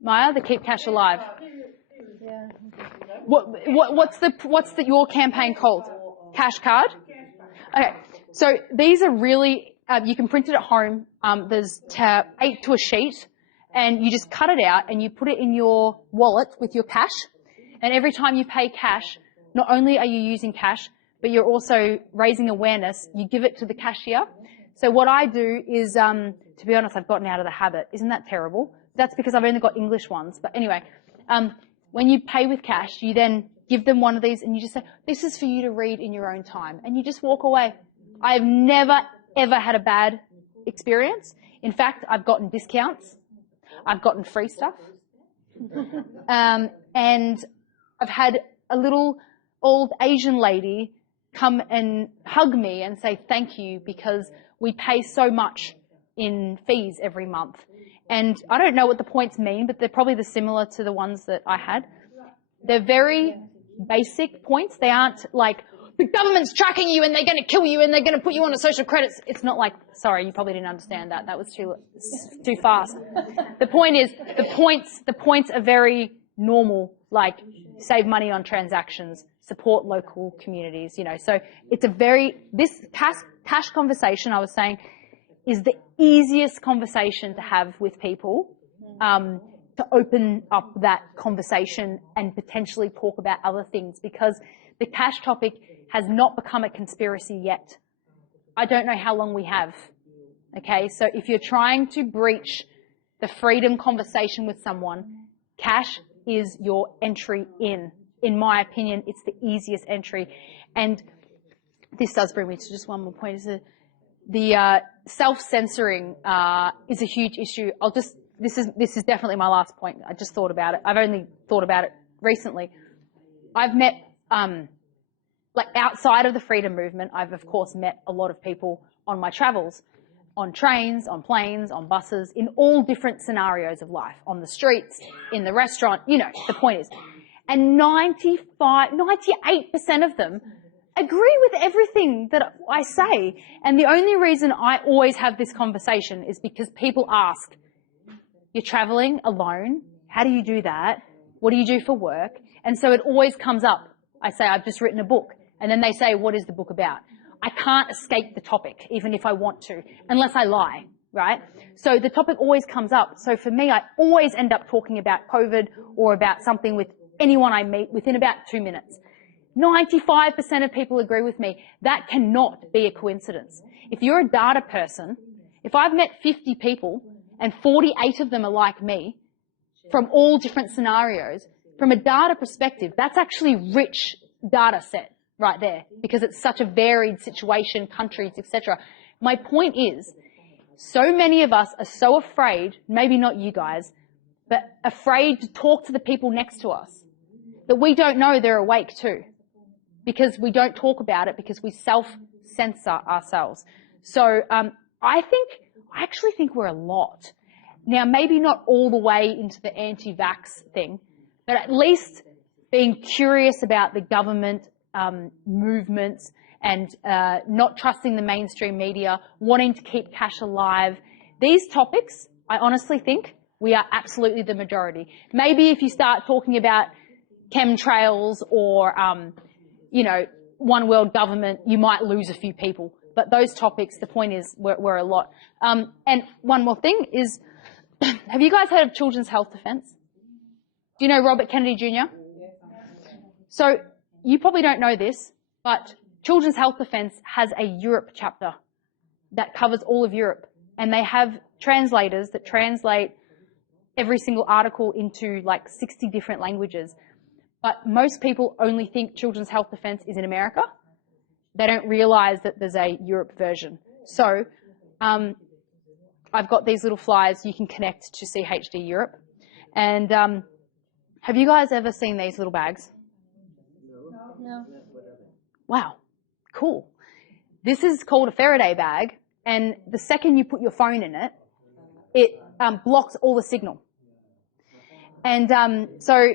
Maya? The Keep Cash Alive. Yeah. What's your campaign called? Cash card. Okay, so these are really you can print it at home. There's 8 to a sheet, and you just cut it out and you put it in your wallet with your cash. And every time you pay cash, not only are you using cash, but you're also raising awareness. You give it to the cashier. So what I do is, to be honest, I've gotten out of the habit. Isn't that terrible? That's because I've only got English ones. But anyway, when you pay with cash, you then give them one of these and you just say, this is for you to read in your own time. And you just walk away. I've never, ever had a bad experience. In fact, I've gotten discounts. I've gotten free stuff. And I've had a little old Asian lady come and hug me and say thank you, because we pay so much in fees every month. And I don't know what the points mean, but they're probably similar to the ones that I had. They're very basic points. They aren't like, the government's tracking you and they're going to kill you and they're going to put you on a social credits. It's not like, sorry, you probably didn't understand that. That was too fast. The point is, the points are very normal, like save money on transactions, support local communities, you know. So it's this cash conversation, I was saying, is the easiest conversation to have with people, to open up that conversation and potentially talk about other things, because the cash topic has not become a conspiracy yet. I don't know how long we have. Okay, so if you're trying to breach the freedom conversation with someone, cash is your entry in. In my opinion, it's the easiest entry. And this does bring me to just one more point. Is the self-censoring is a huge issue. This is definitely my last point. I just thought about it. I've only thought about it recently. I've met, like outside of the freedom movement, I've of course met a lot of people on my travels, on trains, on planes, on buses, in all different scenarios of life, on the streets, in the restaurant, you know, the point is. And 98% of them agree with everything that I say. And the only reason I always have this conversation is because people ask, you're traveling alone? How do you do that? What do you do for work? And so it always comes up. I say, I've just written a book. And then they say, what is the book about? I can't escape the topic, even if I want to, unless I lie, right? So the topic always comes up. So for me, I always end up talking about COVID or about something with anyone I meet within about 2 minutes. 95% of people agree with me. That cannot be a coincidence. If you're a data person, if I've met 50 people and 48 of them are like me from all different scenarios, from a data perspective, that's actually rich data set right there, because it's such a varied situation, countries, etc. My point is, so many of us are so afraid, maybe not you guys, but afraid to talk to the people next to us, that we don't know they're awake too, because we don't talk about it, because we self-censor ourselves. So I actually think we're a lot. Now, maybe not all the way into the anti-vax thing, but at least being curious about the government movements and not trusting the mainstream media, wanting to keep cash alive. These topics, I honestly think we are absolutely the majority. Maybe if you start talking about chemtrails or, you know, one world government, you might lose a few people. But those topics, the point is, we're a lot. And one more thing is, have you guys heard of Children's Health Defense? Do you know Robert Kennedy Jr.? So you probably don't know this, but Children's Health Defense has a Europe chapter that covers all of Europe. And they have translators that translate every single article into like 60 different languages. But most people only think Children's Health Defense is in America. They don't realize that there's a Europe version. So I've got these little flyers you can connect to CHD Europe. And have you guys ever seen these little bags? No. Wow, cool. This is called a Faraday bag, and the second you put your phone in it, it blocks all the signal. And so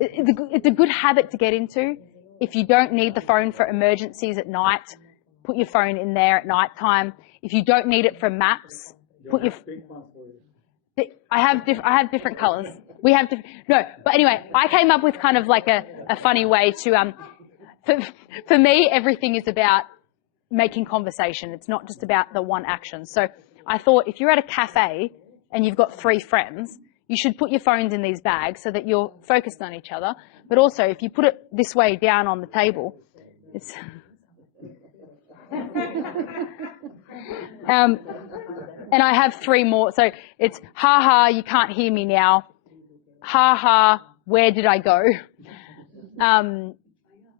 it's a good habit to get into. If you don't need the phone for emergencies at night, put your phone in there at night time. If you don't need it for maps, put your... I have different colors. We have different... No, but anyway, I came up with kind of like a funny way to... For me, everything is about making conversation. It's not just about the one action. So I thought if you're at a cafe and you've got 3 friends, you should put your phones in these bags so that you're focused on each other. But also, if you put it this way down on the table, it's... and I have 3 more. So it's, ha ha, you can't hear me now. Ha ha, where did I go?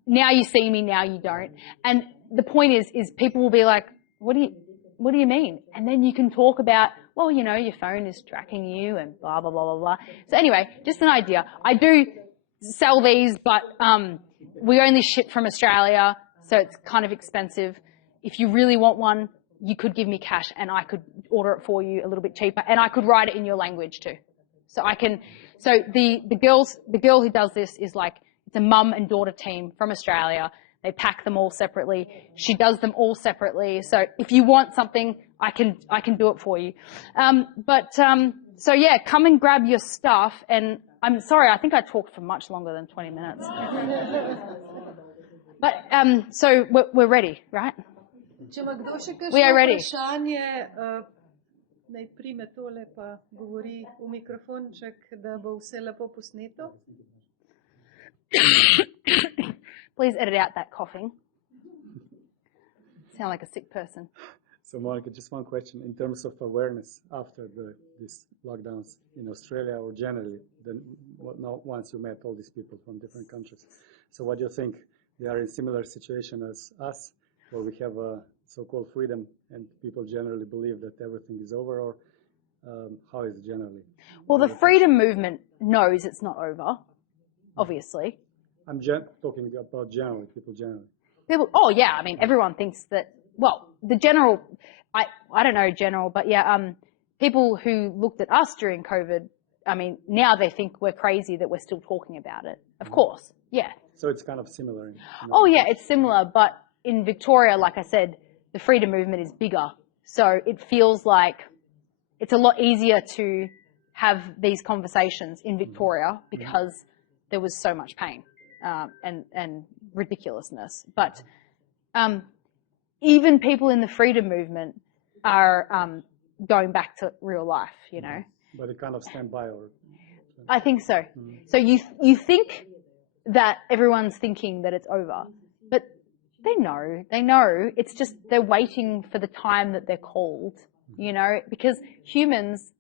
Now you see me, now you don't. And the point is people will be like, what do you mean? And then you can talk about, well, you know, your phone is tracking you and blah, blah, blah, blah, blah. So anyway, just an idea. I do sell these, but we only ship from Australia, so it's kind of expensive. If you really want one, you could give me cash and I could order it for you a little bit cheaper, and I could write it in your language too. So the girl who does this is like, it's a mum and daughter team from Australia. They pack them all separately. She does them all separately. So if you want something, I can do it for you. So yeah, come and grab your stuff. And I'm sorry, I think I talked for much longer than 20 minutes. But so we're ready, right? We are ready. Naj prime tole pa govori v mikrofonček, da bo vse lepo posneto. Please edit out that coughing. Sound like a sick person. So Monika, just one question. In terms of awareness after these lockdowns in Australia or generally, once you met all these people from different countries, so what do you think? They are in similar situation as us, where we have a so-called freedom and people generally believe that everything is over, or how is it generally? Well, the freedom movement knows it's not over, obviously. I'm talking about generally, people generally. Oh yeah, I mean, everyone thinks that, well, the general, I don't know general, but yeah, people who looked at us during COVID, I mean, now they think we're crazy that we're still talking about it. Of course, yeah. So it's kind of similar. Oh yeah, it's similar, but in Victoria, like I said, the freedom movement is bigger. So it feels like it's a lot easier to have these conversations in Victoria because there was so much pain and ridiculousness. But even people in the freedom movement are going back to real life, you know. But it kind of stand by, or I think so. So you think that everyone's thinking that it's over, but they know. It's just they're waiting for the time that they're called, you know, because humans,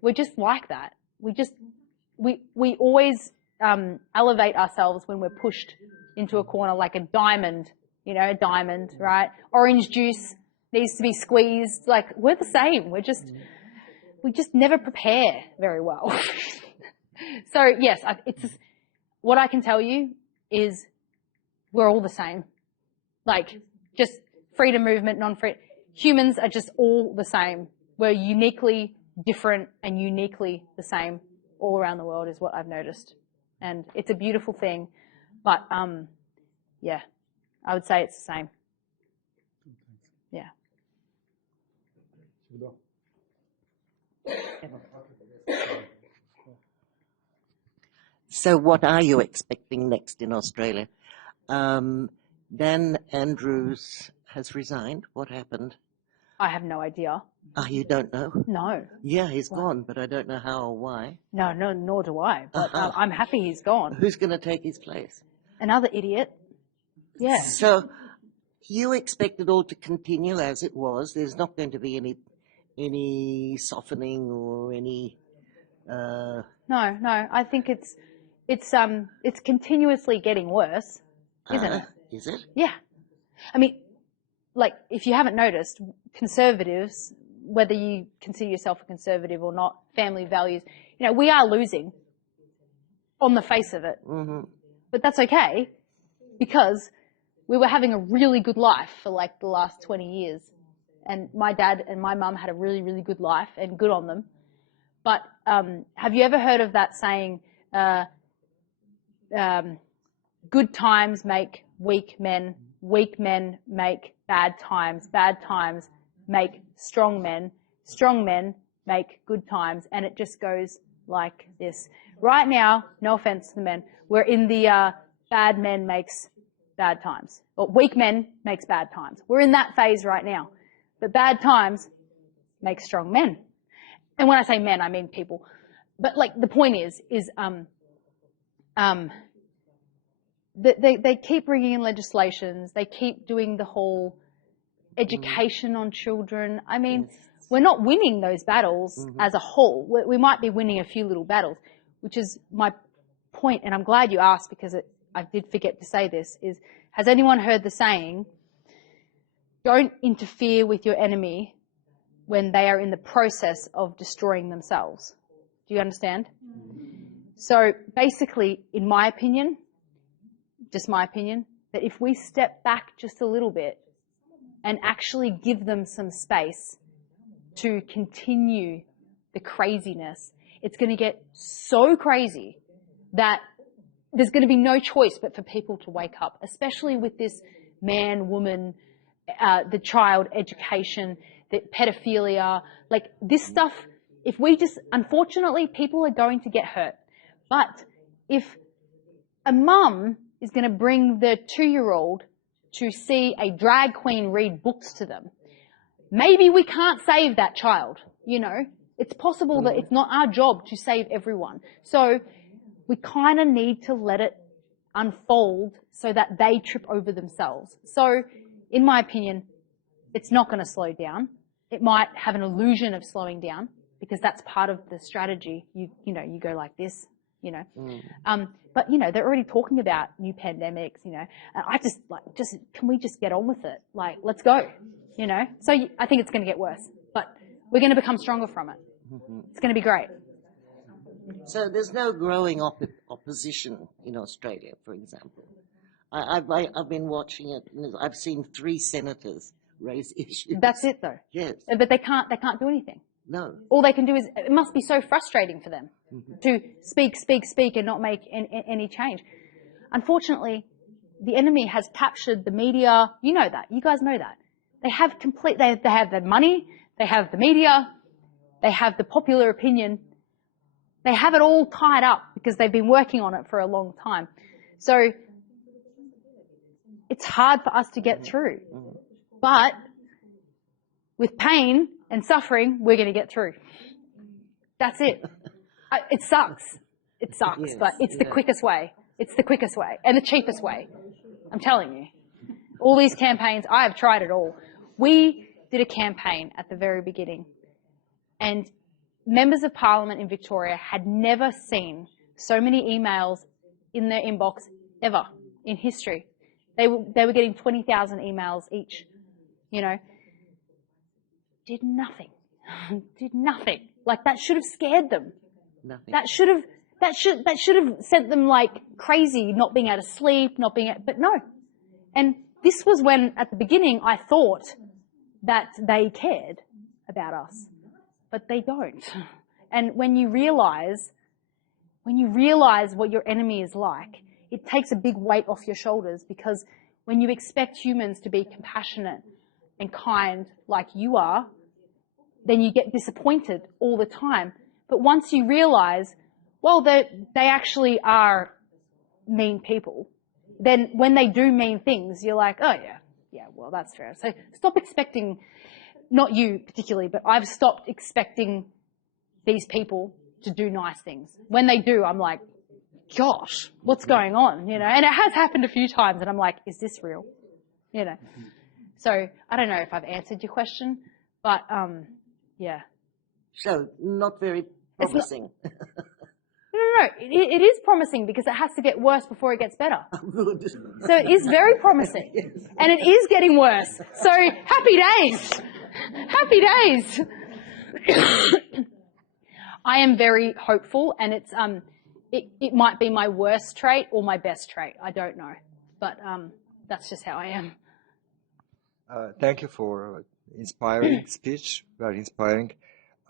we're just like that. We always elevate ourselves when we're pushed into a corner, like a diamond, you know, a diamond, right? Orange juice needs to be squeezed. Like, we're the same. We just never prepare very well. So yes, what I can tell you is we're all the same. Like, just freedom movement, non-free. Humans are just all the same. We're uniquely different and uniquely the same all around the world is what I've noticed. And it's a beautiful thing. But, yeah, I would say it's the same. Yeah. So what are you expecting next in Australia? Dan Andrews has resigned. What happened? I have no idea. You don't know? No. Yeah, he's gone, but I don't know how or why. No, nor do I. But I'm happy he's gone. Who's going to take his place? Another idiot. Yeah. So you expect it all to continue as it was. There's not going to be any softening or any. No. I think it's continuously getting worse, isn't it? Is it? Yeah. I mean, like, if you haven't noticed, conservatives, whether you consider yourself a conservative or not, family values, you know, we are losing on the face of it. Mm-hmm. But that's okay, because we were having a really good life for like the last 20 years. And my dad and my mum had a really, really good life, and good on them. But have you ever heard of that saying, good times make weak men make bad times make strong men make good times, and it just goes like this. Right now, no offense to the men, we're in the bad men makes bad times, or weak men makes bad times. We're in that phase right now. But bad times make strong men. And when I say men, I mean people. But like, the point is they keep bringing in legislations. They keep doing the whole education on children. I mean, we're not winning those battles as a whole. We might be winning a few little battles, which is my point. And I'm glad you asked, because I did forget to say this, is, has anyone heard the saying, don't interfere with your enemy when they are in the process of destroying themselves? Do you understand? So basically, in my opinion, just my opinion, that if we step back just a little bit and actually give them some space to continue the craziness, it's going to get so crazy that there's going to be no choice but for people to wake up, especially with this man, woman, the child education, the pedophilia, like this stuff. If we just, unfortunately, people are going to get hurt. But if a mum is going to bring the 2-year-old to see a drag queen read books to them, maybe we can't save that child, you know. It's possible that it's not our job to save everyone. So we kind of need to let it unfold so that they trip over themselves. So in my opinion, it's not going to slow down. It might have an illusion of slowing down because that's part of the strategy. You know, you go like this, you know. But, you know, they're already talking about new pandemics, you know. And I just, like, can we just get on with it? Like, let's go, you know. So I think it's going to get worse. But we're going to become stronger from it. It's going to be great. So there's no growing opposition in Australia, for example. I've been watching it. And I've seen 3 senators raise issues. That's it, though. Yes. But they can't do anything. No. All they can do is, it must be so frustrating for them to speak and not make any change. Unfortunately, the enemy has captured the media. You know that. You guys know that. They have they have the money, they have the media, they have the popular opinion. They have it all tied up because they've been working on it for a long time. So it's hard for us to get through. But with pain and suffering, we're going to get through. That's it. It sucks. It sucks, yes, but it's the quickest way. It's the quickest way and the cheapest way. I'm telling you. All these campaigns, I have tried it all. We did a campaign at the very beginning, and members of Parliament in Victoria had never seen so many emails in their inbox ever in history. They were getting 20,000 emails each, you know. Did nothing. Did nothing. Like, that should have scared them. Nothing. That should have sent them like crazy, not being able to sleep, but no. And this was when, at the beginning, I thought that they cared about us. But they don't. And when you realize what your enemy is like, it takes a big weight off your shoulders, because when you expect humans to be compassionate and kind like you are, then you get disappointed all the time. But once you realize, well, they actually are mean people, then when they do mean things, you're like, oh yeah, well, that's fair. So stop expecting, not you particularly, but I've stopped expecting these people to do nice things. When they do, I'm like, gosh, what's going on? You know, and it has happened a few times, and I'm like, is this real? You know. So I don't know if I've answered your question, but yeah. So not very promising. No. It is promising, because it has to get worse before it gets better. Good. So it is very promising. Yes. And it is getting worse. So happy days. Happy days. I am very hopeful, and it's it might be my worst trait or my best trait. I don't know. But that's just how I am. Thank you for inspiring speech, very inspiring.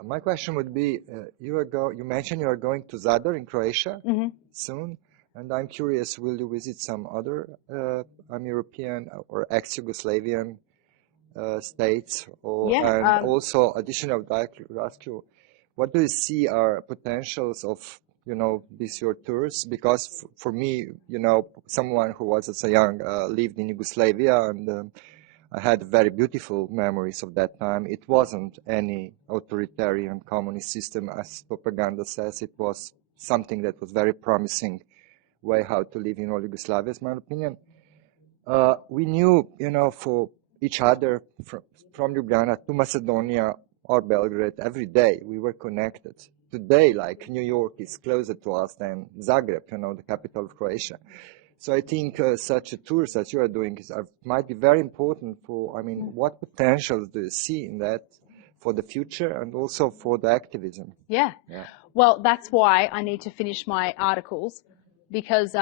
My question would be, you mentioned you are going to Zadar in Croatia soon, and I'm curious, will you visit some other European or ex-Yugoslavian states? And also, additionally, I would like to ask you, what do you see are potentials of, these your tours? Because for me, someone who was as a young lived in Yugoslavia, and I had very beautiful memories of that time. It wasn't any authoritarian communist system, as propaganda says. It was something that was very promising way how to live in all Yugoslavia, in my opinion. We knew, for each other from Ljubljana to Macedonia or Belgrade every day. We were connected. Today, like New York is closer to us than Zagreb, the capital of Croatia. So I think such a tours that you are doing might be very important for, what potentials do you see in that for the future and also for the activism? Yeah. Well, that's why I need to finish my articles, because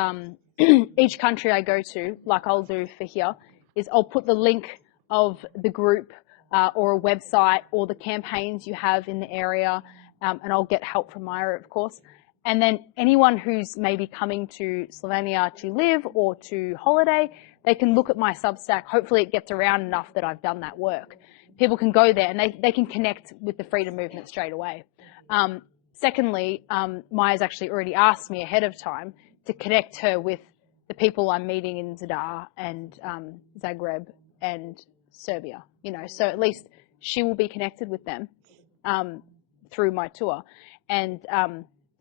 each country I go to, like I'll do for here, is I'll put the link of the group or a website or the campaigns you have in the area, and I'll get help from Myra, of course. And then anyone who's maybe coming to Slovenia to live or to holiday, they can look at my Substack. Hopefully it gets around enough that I've done that work. People can go there and they can connect with the freedom movement straight away. Secondly, Maya's actually already asked me ahead of time to connect her with the people I'm meeting in Zadar and Zagreb and Serbia, you know, so at least she will be connected with them through my tour. And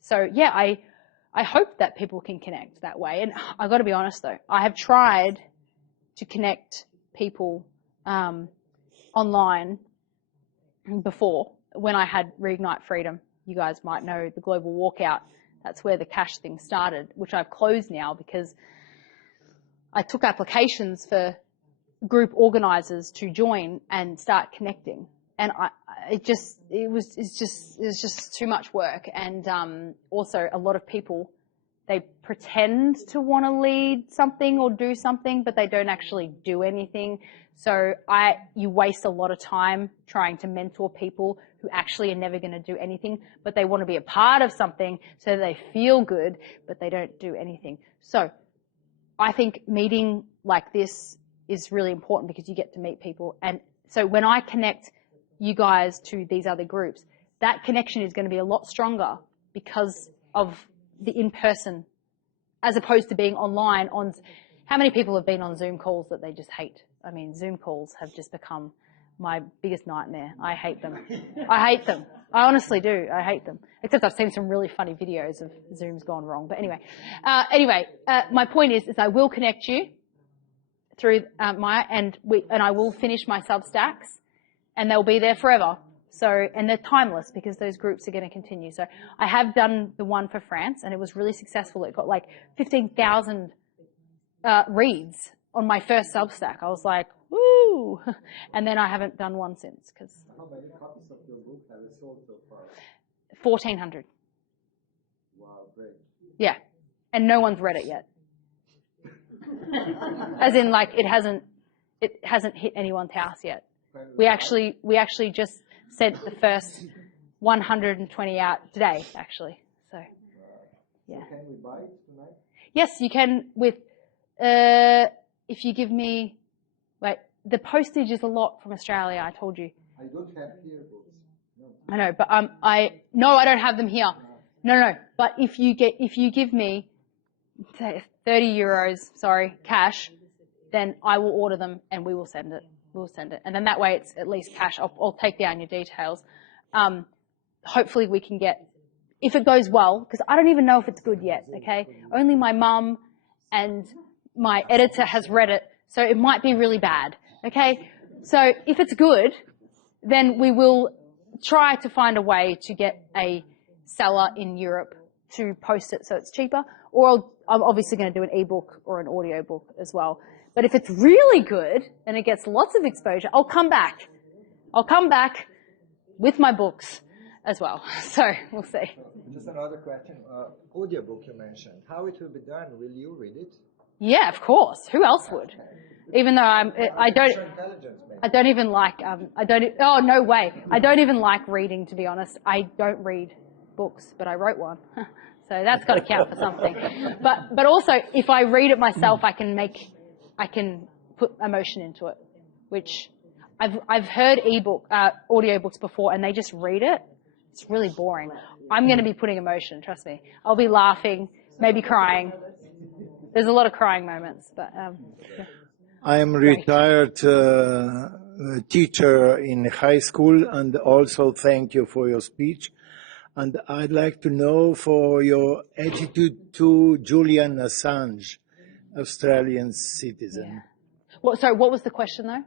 so, yeah, I hope that people can connect that way. And I've got to be honest, though, I have tried to connect people online before when I had Reignite Freedom. You guys might know the Global Walkout. That's where the cash thing started, which I've closed now because I took applications for group organizers to join and start connecting. And it was just too much work. And also a lot of people, they pretend to want to lead something or do something, but they don't actually do anything. So you waste a lot of time trying to mentor people who actually are never going to do anything, but they want to be a part of something so they feel good, but they don't do anything. So I think meeting like this is really important because you get to meet people. And so when I connect you guys to these other groups, that connection is going to be a lot stronger because of the in-person as opposed to being online. How many people have been on Zoom calls that they just hate? I mean, Zoom calls have just become my biggest nightmare. I hate them. I hate them. I honestly do. I hate them. Except I've seen some really funny videos of Zoom's gone wrong. But anyway, my point is I will connect you through Maya, and I will finish my Substacks, and they'll be there forever. So, and they're timeless because those groups are going to continue. So I have done the one for France, and it was really successful. It got like 15,000 reads on my first Substack. I was like, woo! And then I haven't done one since. How many copies of your book have you sold so far? 1,400. Wow, great. Yeah. And no one's read it yet. As in, like, it hasn't hit anyone's house yet. We actually just sent the first 120 out today, actually. So, yeah. So can we buy it tonight? Yes, you can with, if you give me, wait, the postage is a lot from Australia, I told you. I don't have here books. No. I know, but I don't have them here. No. But if you give me say 30 euros, cash, then I will order them and we will send it. We'll send it. And then that way it's at least cash. I'll take down your details. Hopefully we can get, if it goes well, because I don't even know if it's good yet, okay? Only my mum and my editor has read it, so it might be really bad, okay? So if it's good, then we will try to find a way to get a seller in Europe to post it so it's cheaper, or I'm obviously going to do an ebook or an audio book as well. But if it's really good and it gets lots of exposure, I'll come back. I'll come back with my books as well. So we'll see. Just another question. Audiobook you mentioned. How it will be done? Will you read it? Yeah, of course. Who else would? Even though I don't even like, oh, no way. I don't even like reading, to be honest. I don't read books, but I wrote one. So that's got to count for something. But also, if I read it myself, I can put emotion into it, which I've heard audiobooks before, and they just read it. It's really boring. I'm going to be putting emotion, trust me. I'll be laughing, maybe crying. There's a lot of crying moments, but yeah. I am retired teacher in high school, and also thank you for your speech. And I'd like to know for your attitude to Julian Assange, Australian citizen. Yeah. So what was the question though?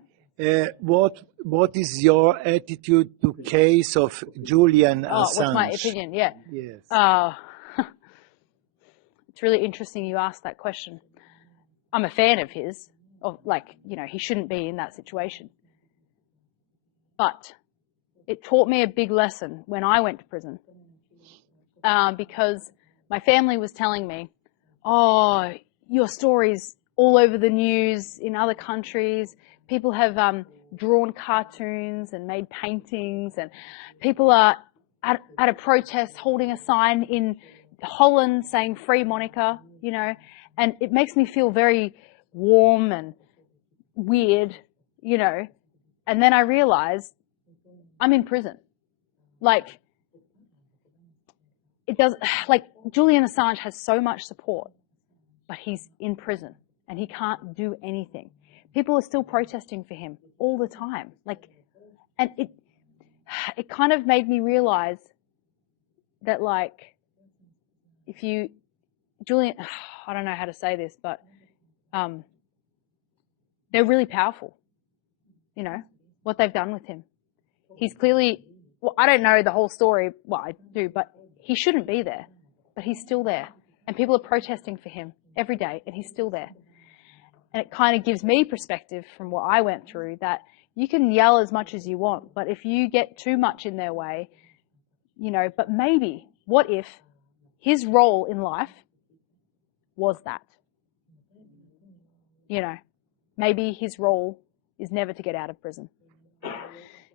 What is your attitude to case of Julian Assange? What's my opinion? Yeah. Yes. It's really interesting you asked that question. I'm a fan of his. He shouldn't be in that situation. But it taught me a big lesson when I went to prison. Because my family was telling me, oh, your story's all over the news in other countries. People have drawn cartoons and made paintings, and people are at a protest holding a sign in Holland saying "Free Monika," you know, and it makes me feel very warm and weird, you know. And then I realize I'm in prison. Like, it does, like, Julian Assange has so much support, but he's in prison and he can't do anything. People are still protesting for him all the time. Like, and it kind of made me realize that, like, if you, Julian, I don't know how to say this, but they're really powerful, you know, what they've done with him. He's clearly, well, I don't know the whole story, well, I do, but he shouldn't be there, but he's still there. And people are protesting for him every day, and he's still there. And it kind of gives me perspective from what I went through, that you can yell as much as you want, but if you get too much in their way, you know, but maybe, what if his role in life was that? You know, maybe his role is never to get out of prison.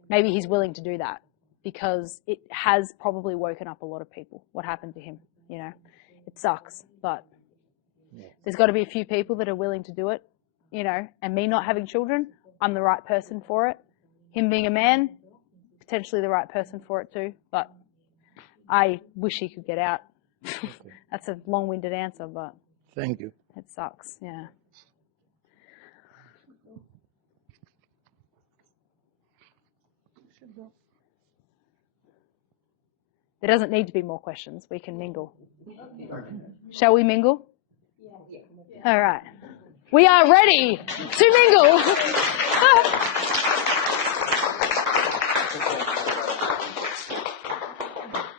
Maybe he's willing to do that because it has probably woken up a lot of people, what happened to him, you know. It sucks, but there's got to be a few people that are willing to do it, you know, and me not having children, I'm the right person for it. Him being a man, potentially the right person for it too, but I wish he could get out. That's a long-winded answer, but Thank you. it sucks, yeah. There doesn't need to be more questions. We can mingle. Shall we mingle? Yeah. All right. We are ready to mingle.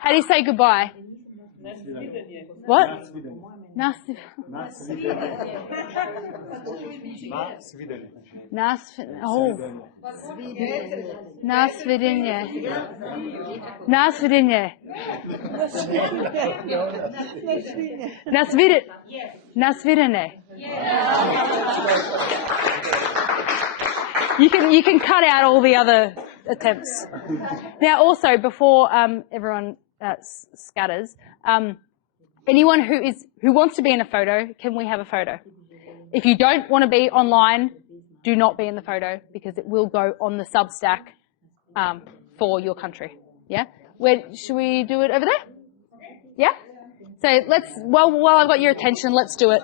How do you say goodbye? What? Nas Svidinje. You can cut out all the other attempts. Now, also, before everyone scatters, anyone who wants to be in a photo, can we have a photo? If you don't want to be online, do not be in the photo because it will go on the Substack for your country. Yeah? Should we do it over there? Yeah? So while I've got your attention, let's do it.